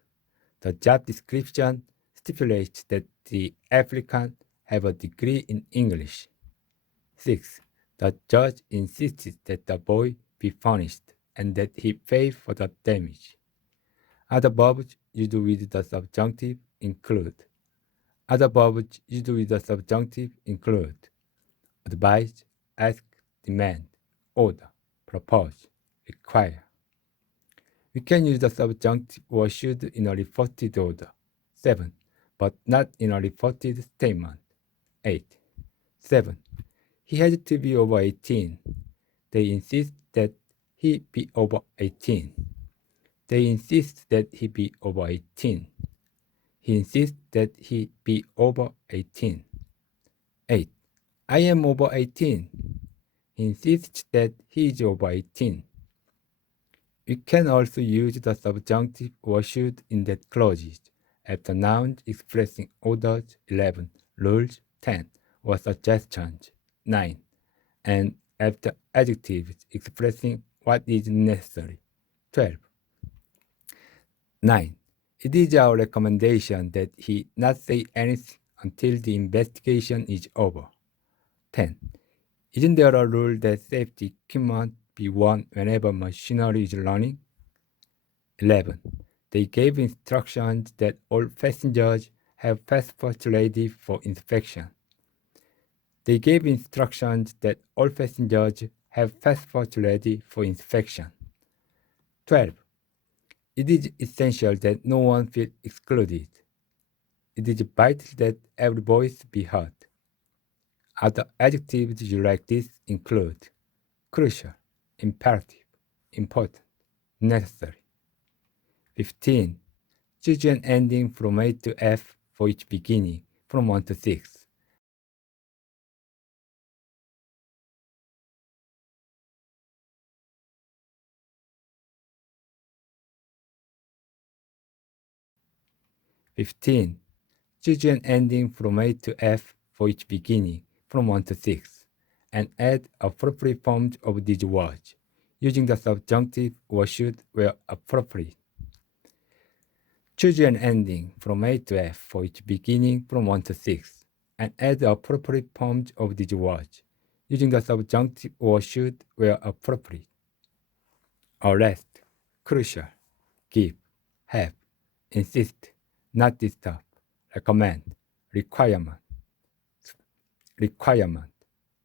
The job description stipulates that the applicant have a degree in English. 6. The judge insisted that the boy be punished and that he pay for the damage. Other verbs used with the subjunctive include advise, ask, demand, order, propose, require. We can use the subjunctive or should in a reported order. 7. But not in a reported statement. 8. 7. He has to be over 18. They insist that he be over 18. They insist that he be over 18. He insists that he be over 18. 8. I am over 18. He insists that he is over 18. We can also use the subjunctive or should in that clauses after nouns expressing orders. 11. Rules. 10. Or suggestions. 9. And after adjectives expressing what is necessary. 12. 9. It is our recommendation that he not say anything until the investigation is over. 10. Isn't there a rule that safety equipment be worn whenever machinery is running? 11. They gave instructions that all passengers have passports ready for inspection. They gave instructions that all passengers have passports ready for inspection. 12. It is essential that no one feel excluded. It is vital that every voice be heard. Other adjectives like this include crucial, imperative, important, necessary. 15. Choose an ending from A to F for each beginning from 1 to 6. 15. Choose an ending from A to F for each beginning from 1 to 6 and add appropriate forms of these words using the subjunctive or should where appropriate. Choose an ending from A to F for each beginning from 1 to 6 and add the appropriate forms of these words using the subjunctive or should where appropriate. Arrest, crucial, give, have, insist, not disturb, recommend, requirement,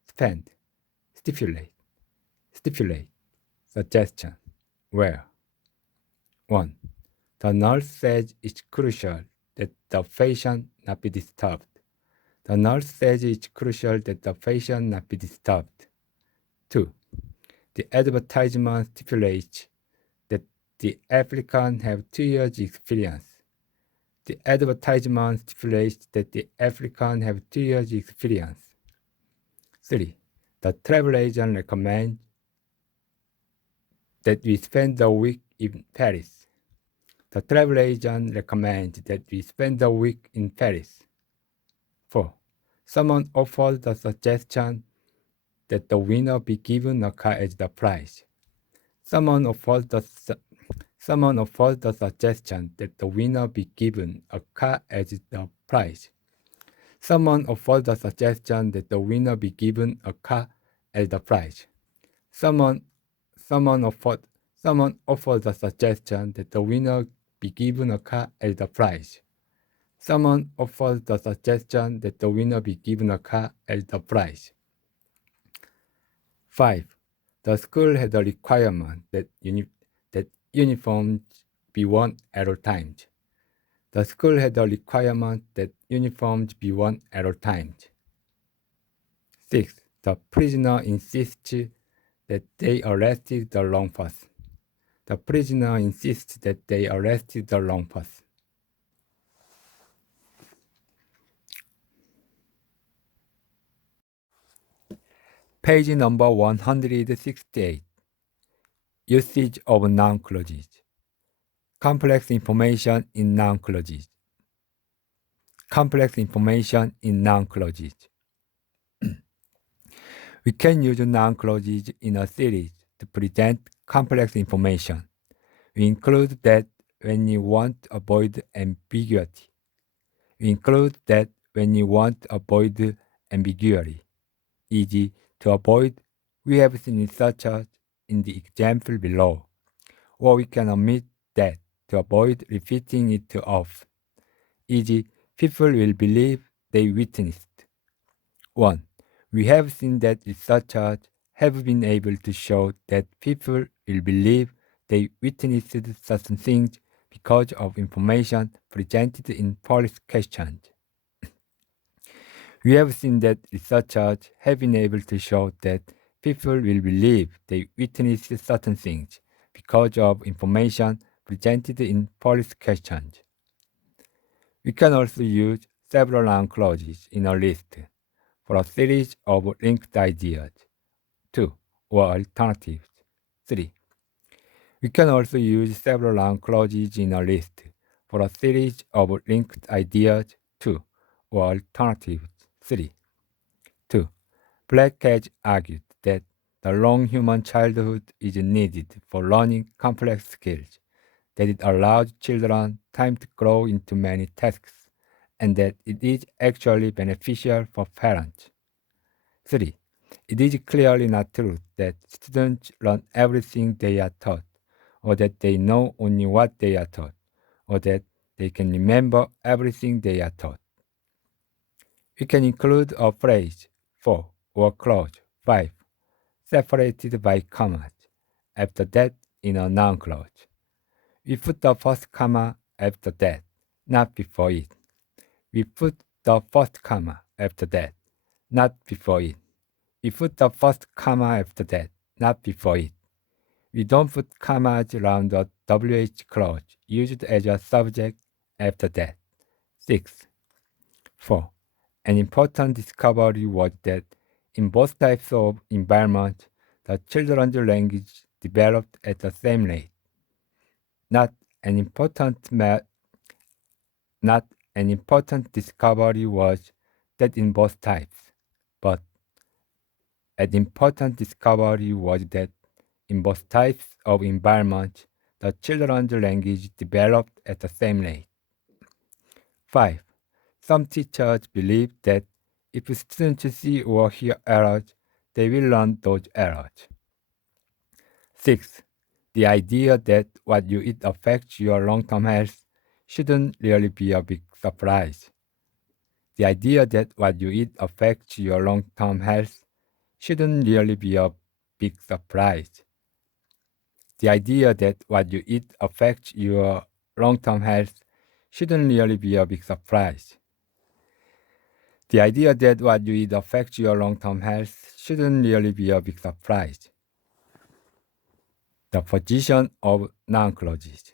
spend, stipulate, suggestion, where. 1. The nurse says it's crucial that the patient not be disturbed. The nurse says it's crucial that the patient not be disturbed. 2. The advertisement stipulates that the applicant have 2 years experience. The advertisement stipulates that the applicant have 2 years experience. 3. The travel agent recommends that we spend the week in Paris. The travel agent recommends that we spend the week in Paris. 4. Someone offered the suggestion that the winner be given a car as the prize. Someone offered the suggestion that the winner be given a car as the prize. Someone offered the suggestion that the winner be given a car as the prize. Someone offered the suggestion that the winner be given a car as the prize. Someone offered the suggestion that the winner be given a car as the prize. 5. The school had a requirement that uniforms be worn at all times. The school had a requirement that uniforms be worn at all times. 6. The prisoner insists that they arrested the wrong person. The prisoner insists that they arrested the wrong person. Page number 168. Usage of noun clauses. Complex information in noun clauses. Complex information in noun clauses. We can use noun clauses in a series to present complex information. We include that when you want to avoid ambiguity. E.g., to avoid, we have seen it such as in the example below. Or we can omit that to avoid repeating it too often. E.g., people will believe they witnessed. 1. We have seen that researchers have been able to show that people will believe they witnessed certain things because of information presented in police questions. We have seen that researchers have been able to show that people will believe they witnessed certain things because of information presented in police questions. We can also use several noun clauses in a list for a series of linked ideas. 2. Or alternatives. 3. We can also use several noun clauses in a list for a series of linked ideas. 2. Or alternatives. 3. 2. Black has argued that the long human childhood is needed for learning complex skills, that it allows children time to grow into many tasks, and that it is actually beneficial for parents. 3. It is clearly not true that students learn everything they are taught, or that they know only what they are taught, or that they can remember everything they are taught. We can include a phrase 4 or clause 5 separated by commas after that in a noun clause. We put the first comma after that, not before it. We put the first comma after that, not before it. We put the first comma after that, not before it. We don't put commas around the WH clause used as a subject after that. 6. 4. An important discovery was that in both types of environments, the children's language developed at the same rate. Not an important discovery was that in both types, but an important discovery was that in both types of environments, the children's language developed at the same rate. 5. Some teachers believe that if students see or hear errors, they will learn those errors. 6. The idea that what you eat affects your long-term health shouldn't really be a big surprise. The idea that what you eat affects your long-term health shouldn't really be a big surprise. The idea that what you eat affects your long-term health shouldn't really be a big surprise. The idea that what you eat affects your long-term health shouldn't really be a big surprise. The position of noun clauses.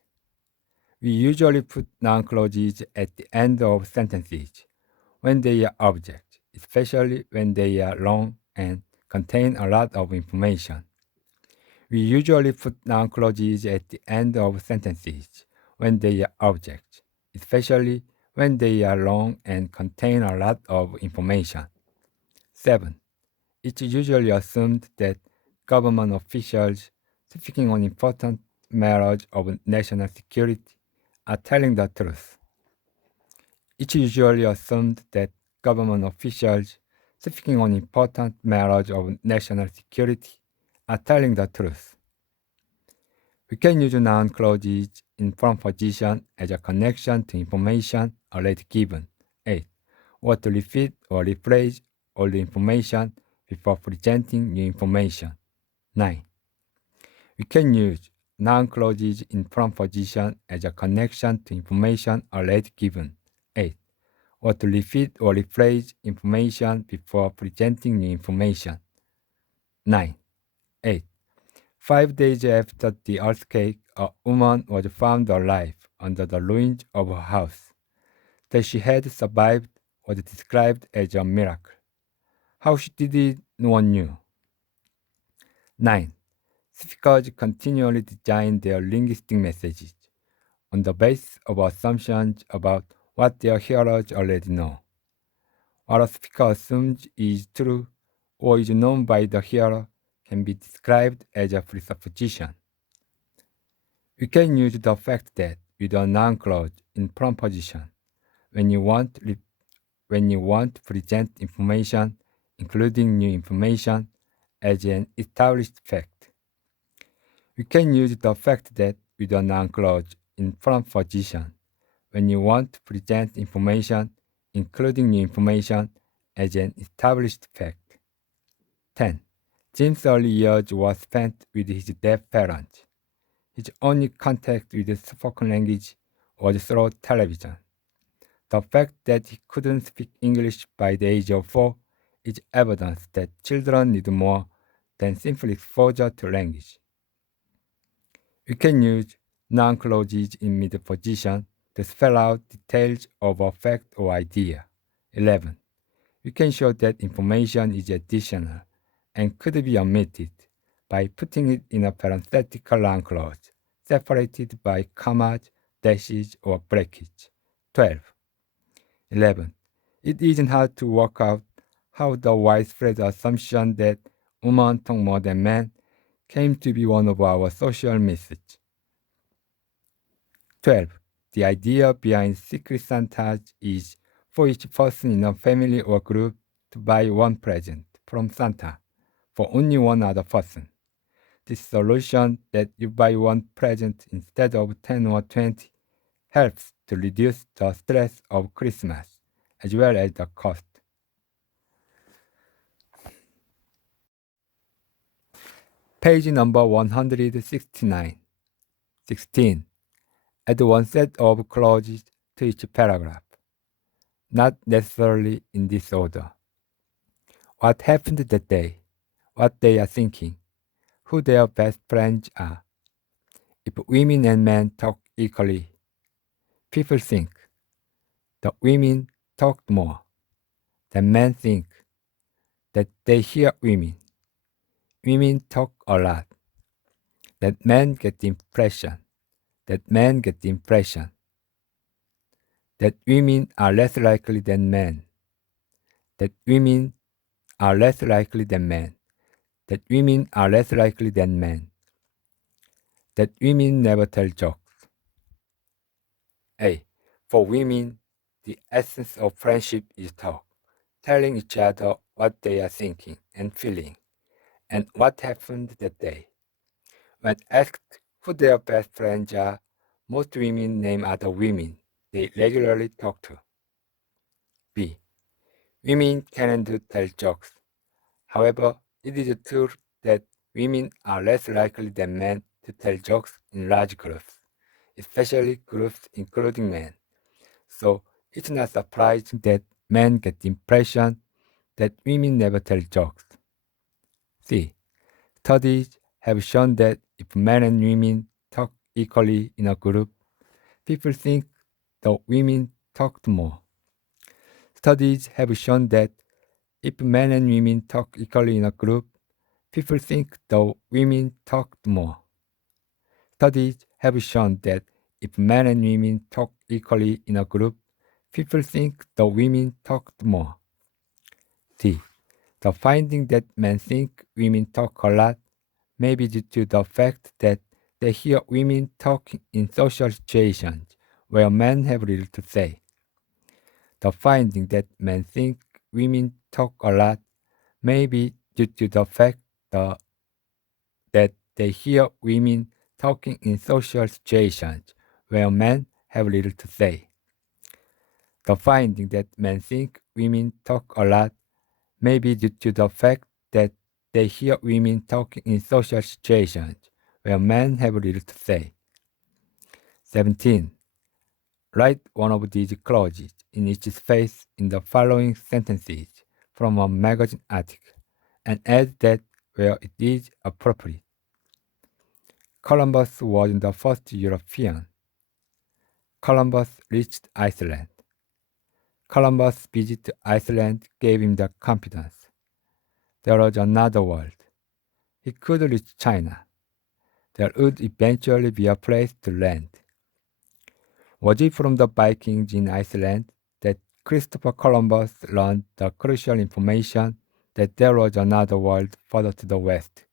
We usually put noun clauses at the end of sentences when they are objects, especially when they are long and contain a lot of information. We usually put noun clauses at the end of sentences when they are objects, especially when they are long and contain a lot of information. 7. It's usually assumed that government officials speaking on important matters of national security are telling the truth. It's usually assumed that government officials speaking on important matters of national security are telling the truth. We can use noun clauses in from position as a connection to information already given. 8. Or to repeat or rephrase all the information before presenting new information. 9. We can use noun clauses in from position as a connection to information already given. 8. Or to repeat or rephrase information before presenting new information. 9. 8. 5 days after the earthquake, a woman was found alive under the ruins of her house. That she had survived was described as a miracle. How she did it, no one knew. 9. Speakers continually design their linguistic messages on the basis of assumptions about what their hearers already know. What a speaker assumes is true or is known by the hearer can be described as a presupposition. We can use the fact that with a noun clause in prompt position when you want to present information, including new information, as an established fact. We can use the fact that with a noun clause in prompt position when you want to present information, including new information, as an established fact. 10. Jim's early years were spent with his deaf parents. His only contact with the spoken language was through television. The fact that he couldn't speak English by the age of 4 is evidence that children need more than simply exposure to language. We can use noun clauses in mid position to spell out details of a fact or idea. 11. We can show that information is additional and could be omitted by putting it in a parenthetical noun clause, separated by commas, dashes, or brackets. 12. 11. It isn't hard to work out how the widespread assumption that women talk more than men came to be one of our social myths. 12. The idea behind Secret Santas is for each person in a family or group to buy one present from Santa for only one other person. This solution that you buy one present instead of 10 or 20 helps to reduce the stress of Christmas as well as the cost. Page number 169. 16. Add one set of clauses to each paragraph, not necessarily in this order. What happened that day, what they are thinking, who their best friends are. If women and men talk equally, people think the women talked more. The men think that they hear women. Women talk a lot. That men get the impression. That men get the impression that women are less likely than men. That women are less likely than men. That women are less likely than men. That women never tell jokes. A. For women, the essence of friendship is talk, telling each other what they are thinking and feeling, and what happened that day. When asked who their best friends are, most women name other women they regularly talk to. B. Women can do tell jokes. However, it is true that women are less likely than men to tell jokes in large groups, especially groups including men. So it's not surprising that men get the impression that women never tell jokes. C. Studies have shown that if men and women talk equally in a group, people think the women talked more. Studies have shown that if men and women talk equally in a group, people think the women talked more. Studies have shown that if men and women talk equally in a group, people think the women talked more. D. The finding that men think women talk a lot may be due to the fact that they hear women talk in social situations where men have little to say. The finding that men think women talk a lot may be due to the fact that they hear women talking in social situations where men have little to say. The finding that men think women talk a lot may be due to the fact that they hear women talking in social situations where men have little to say. 17. Write one of these clauses in each space in the following sentences from a magazine article and add that where it is appropriate. Columbus was the first European. Columbus reached Iceland. Columbus' visit to Iceland gave him the confidence. There was another world. He could reach China. There would eventually be a place to land. Was it from the Vikings in Iceland that Christopher Columbus learned the crucial information that there was another world further to the west?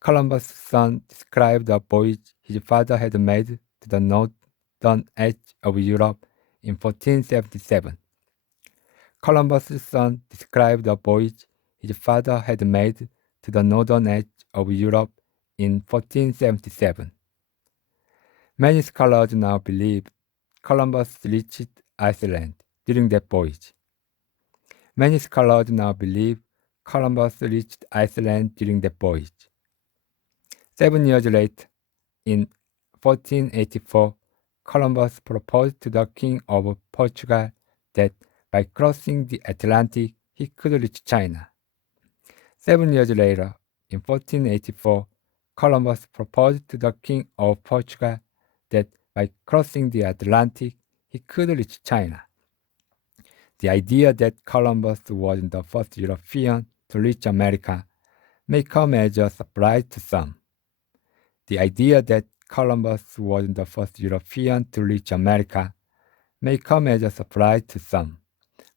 Columbus' son described the voyage his father had made to the northern edge of Europe in 1477. Columbus' son described the voyage his father had made to the northern edge of Europe in 1477. Many scholars now believe Columbus reached Iceland during that voyage. Many scholars now believe Columbus reached Iceland during that voyage. 7 years later, in 1484, Columbus proposed to the King of Portugal that by crossing the Atlantic, he could reach China. 7 years later, in 1484, Columbus proposed to the King of Portugal that by crossing the Atlantic, he could reach China. The idea that Columbus was the first European to reach America may come as a surprise to some. The idea that Columbus was the first European to reach America may come as a surprise to some,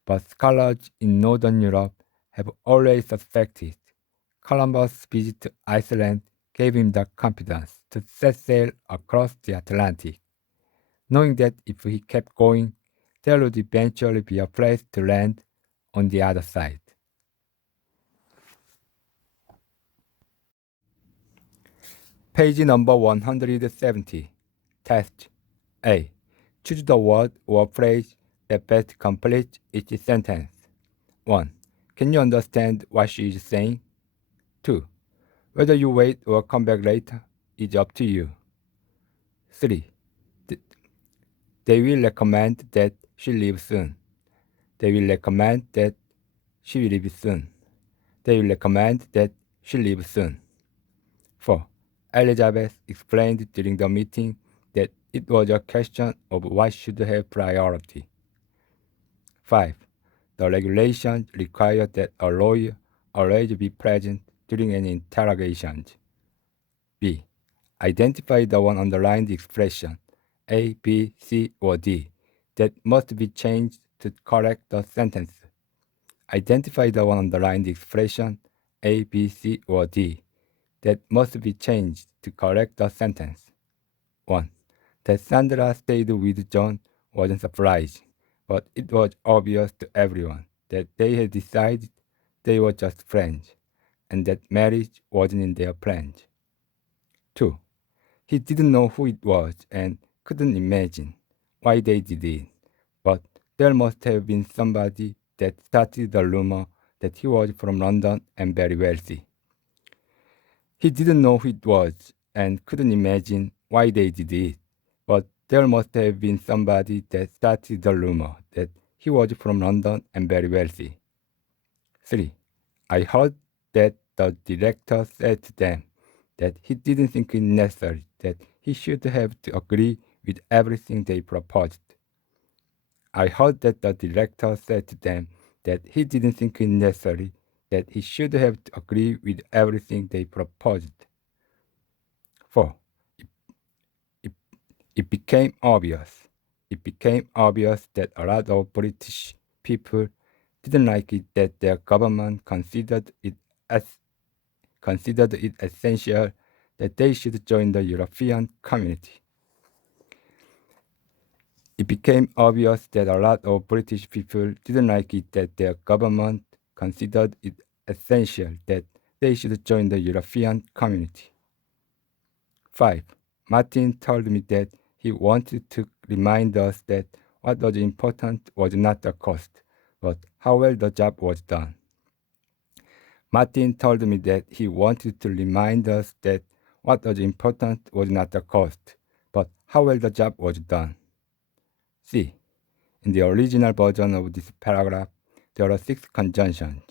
but scholars in Northern Europe have always suspected Columbus' visit to Iceland gave him the confidence to set sail across the Atlantic, knowing that if he kept going, there would eventually be a place to land on the other side. Page number 170. Test A. Choose the word or phrase that best completes each sentence. 1. Can you understand what she is saying? 2. Whether you wait or come back later is up to you. 3. They will recommend that she leave soon. They will recommend that she will leave soon. They will recommend that she leave soon. 4. Elizabeth explained during the meeting that it was a question of what should have priority. 5. The regulations require that a lawyer always be present during an interrogation. B. Identify the one underlined expression, A, B, C, or D, that must be changed to correct the sentence. Identify the one underlined expression, A, B, C, or D, that must be changed to correct the sentence. 1. That Sandra stayed with John wasn't surprising, but it was obvious to everyone that they had decided they were just friends, and that marriage wasn't in their plans. 2. He didn't know who it was and couldn't imagine why they did it, but there must have been somebody that started the rumor that he was from London and very wealthy. He didn't know who it was and couldn't imagine why they did it, but there must have been somebody that started the rumor that he was from London and very wealthy. 3. I heard that the director said to them that he didn't think it necessary that he should have to agree with everything they proposed. I heard that the director said to them that he didn't think it necessary that he should have to agree with everything they proposed. 4. It, it became obvious. It became obvious that a lot of British people didn't like it that their government considered it essential that they should join the European community. It became obvious that a lot of British people didn't like it that their government considered it essential that they should join the European community. 5. Martin told me that he wanted to remind us that what was important was not the cost, but how well the job was done. Martin told me that he wanted to remind us that what was important was not the cost, but how well the job was done. C. In the original version of this paragraph, there are 6 conjunctions,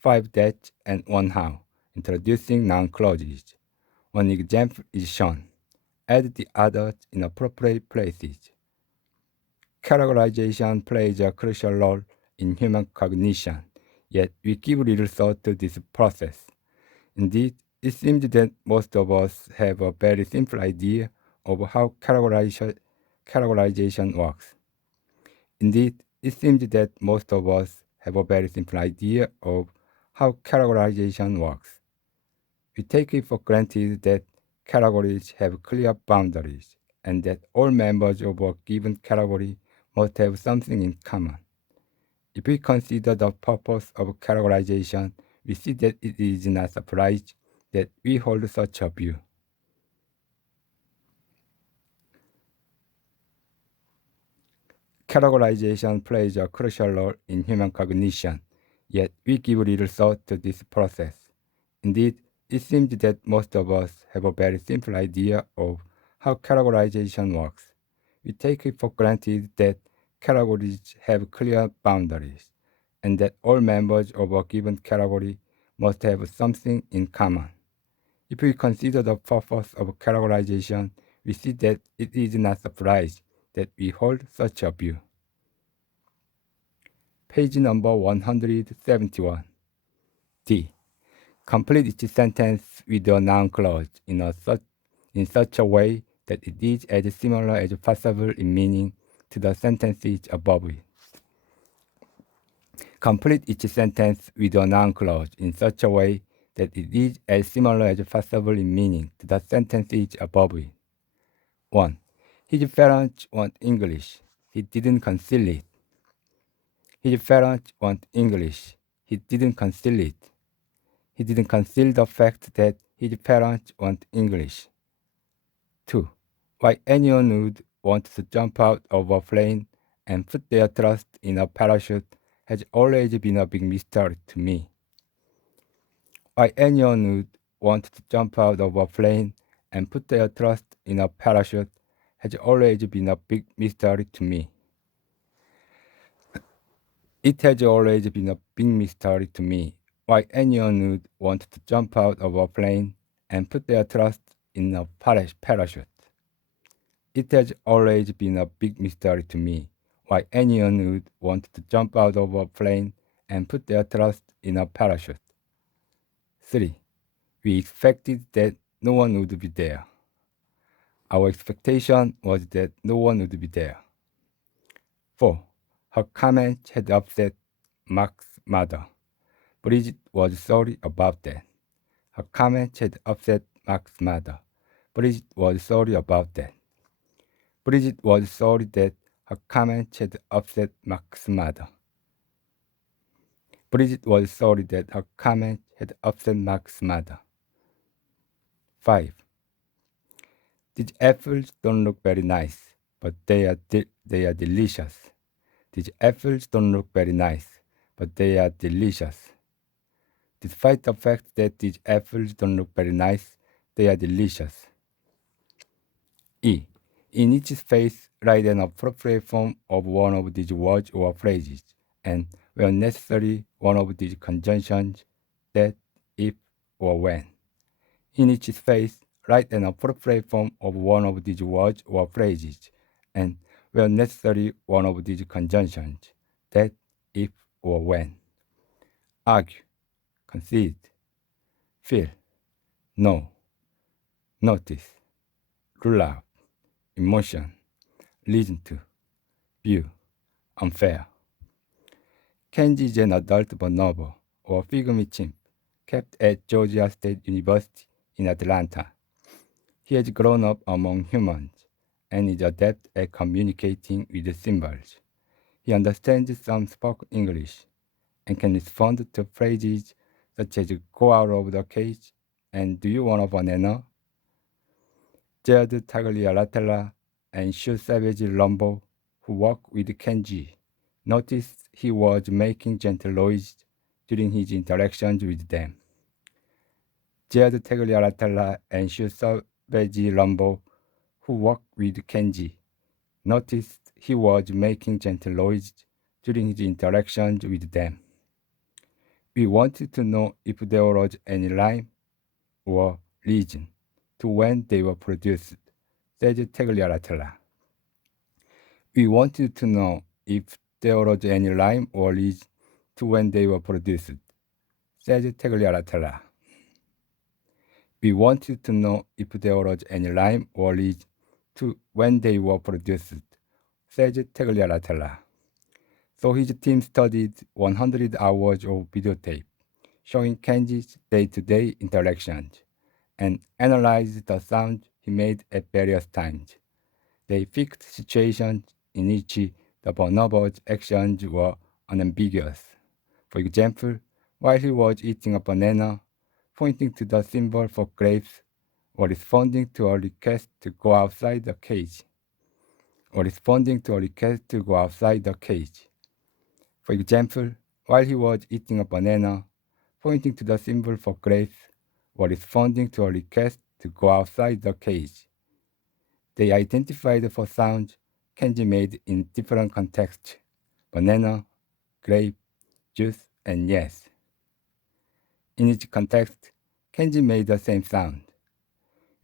5 that and 1 how, introducing noun clauses. One example is shown. Add the others in appropriate places. Categorization plays a crucial role in human cognition, yet we give little thought to this process. Indeed, it seems that most of us have a very simple idea of how categorization works. Indeed, it seems that most of us have a very simple idea of how categorization works. We take it for granted that categories have clear boundaries and that all members of a given category must have something in common. If we consider the purpose of categorization, we see that it is not surprising that we hold such a view. Categorization plays a crucial role in human cognition, yet we give little thought to this process. Indeed, it seems that most of us have a very simple idea of how categorization works. We take it for granted that categories have clear boundaries, and that all members of a given category must have something in common. If we consider the purpose of categorization, we see that it is not surprising that we hold such a view. Page number 171. D. Complete each sentence with a noun clause in such a way that it is as similar as possible in meaning to the sentences above it. Complete each sentence with a noun clause in such a way that it is as similar as possible in meaning to the sentences above it. 1. His parents want English. He didn't conceal it. His parents want English. He didn't conceal it. He didn't conceal the fact that his parents want English. 2. Why anyone would want to jump out of a plane and put their trust in a parachute has always been a big mystery to me. Why anyone would want to jump out of a plane and put their trust in a parachute has always been a big mystery to me. It has always been a big mystery to me why anyone would want to jump out of a plane and put their trust in a parachute. It has always been a big mystery to me why anyone would want to jump out of a plane and put their trust in a parachute. 3. We expected that no one would be there. Our expectation was that no one would be there. 4. Her comment had upset Mark's mother. Bridget was sorry about that. Her comment had upset Mark's mother. Bridget was sorry about that. Bridget was sorry that her comment had upset Mark's mother. Bridget was sorry that her comment had upset Mark's mother. 5. These apples don't look very nice, but they are delicious. These apples don't look very nice, but they are delicious. Despite the fact that these apples don't look very nice, they are delicious. E. In each space, write an appropriate form of one of these words or phrases, and, where necessary, one of these conjunctions, that, if, or when. in each space, write an appropriate form of one of these words or phrases, and where necessary, one of these conjunctions, that, if, or when. Argue, concede, feel, know, notice, rule out, emotion, listen to, view, unfair. Kenji is an adult bonobo, or pygmy chimp, kept at Georgia State University in Atlanta. He has grown up among humans and is adept at communicating with symbols. He understands some spoken English and can respond to phrases such as go out of the cage and do you want a banana? Jared Taglialatella and Shu Savage Lumbo, who work with Kenji, noticed he was making gentle noises during his interactions with them. Jared Taglialatella and Shu Savage Lumbo, who work with Kenji, noticed he was making gentle noises during his interactions with them. We wanted to know if there was any rhyme or reason to when they were produced, said Taglialatella. We wanted to know if there was any rhyme or reason to when they were produced, said Taglialatella. We wanted to know if there was any rhyme or reason to when they were produced, said Taglialatella. So his team studied 100 hours of videotape showing Kenji's day-to-day interactions and analyzed the sounds he made at various times. They picked situations in which the bonobo's actions were unambiguous. For example, while he was eating a banana, pointing to the symbol for grapes, or responding to a request to go outside the cage. For example, while he was eating a banana, pointing to the symbol for grapes, or responding to a request to go outside the cage. They identified four sounds Kenji made in different contexts: banana, grape, juice, and yes. In each context, Kenji made the same sound.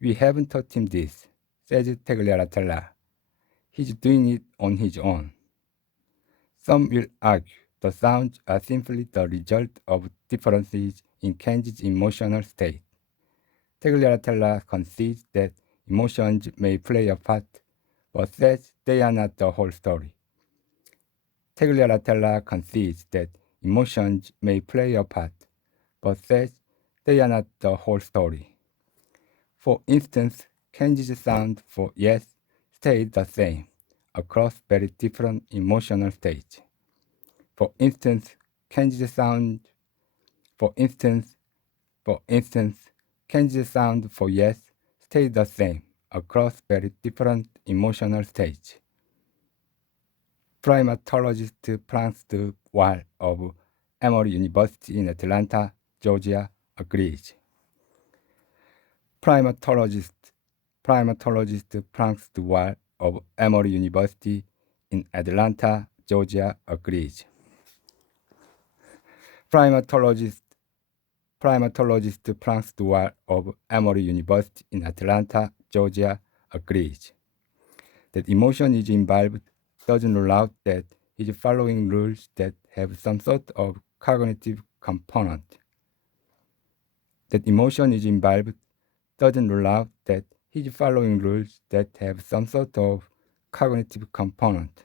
We haven't taught him this, says Taglialatella. He's doing it on his own. Some will argue the sounds are simply the result of differences in Kenji's emotional state. Taglialatella concedes that emotions may play a part, but says they are not the whole story. Taglialatella concedes that emotions may play a part, but says they are not the whole story. For instance, Kenji's sound for yes stayed the same across very different emotional states. For instance, Kenji's sound for yes stayed the same across very different emotional states. Primatologist Frank Duval of Emory University in Atlanta, Georgia, agrees. Primatologist Frank Duval of Emory University in Atlanta, Georgia, agrees. Primatologist Frank Duval of Emory University in Atlanta, Georgia, agrees that emotion is involved doesn't rule out that he's following rules that have some sort of cognitive component. That emotion is involved doesn't rule out that he's following rules that have some sort of cognitive component.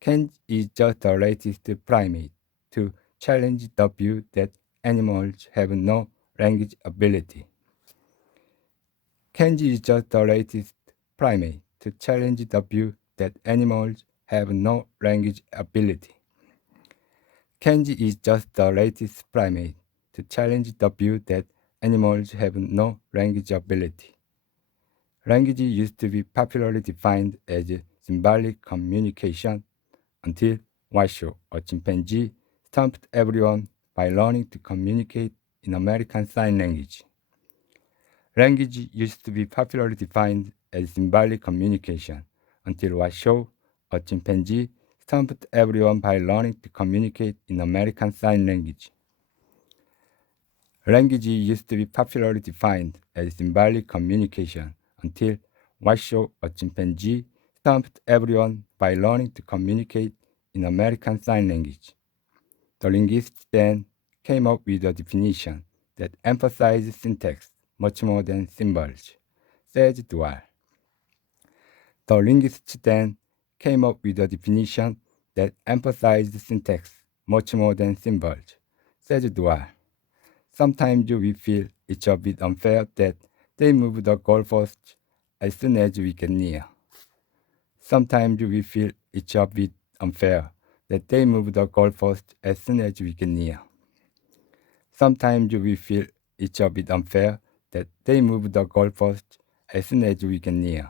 Kenji is just the latest primate to challenge the view that animals have no language ability. Kenji is just the latest primate to challenge the view that animals have no language ability. Kenji is just the latest primate to challenge the view that animals have no language ability. Language used to be popularly defined as symbolic communication until Washoe, a chimpanzee, stumped everyone by learning to communicate in American Sign Language. Language used to be popularly defined as symbolic communication until Washoe, a chimpanzee, stumped everyone by learning to communicate in American Sign Language. Language used to be popularly defined as symbolic communication until Washoe, a chimpanzee, stumped everyone by learning to communicate in American Sign Language. The linguists then came up with a definition that emphasized syntax much more than symbols, says Dual. The linguists then came up with a definition that emphasized syntax much more than symbols, says Dual. Sometimes we feel it's a bit unfair that they move the goalposts as soon as we get near. Sometimes we feel it's a bit unfair that they move the goalposts as soon as we get near. Sometimes we feel it's a bit unfair that they move the goalposts as soon as we get near.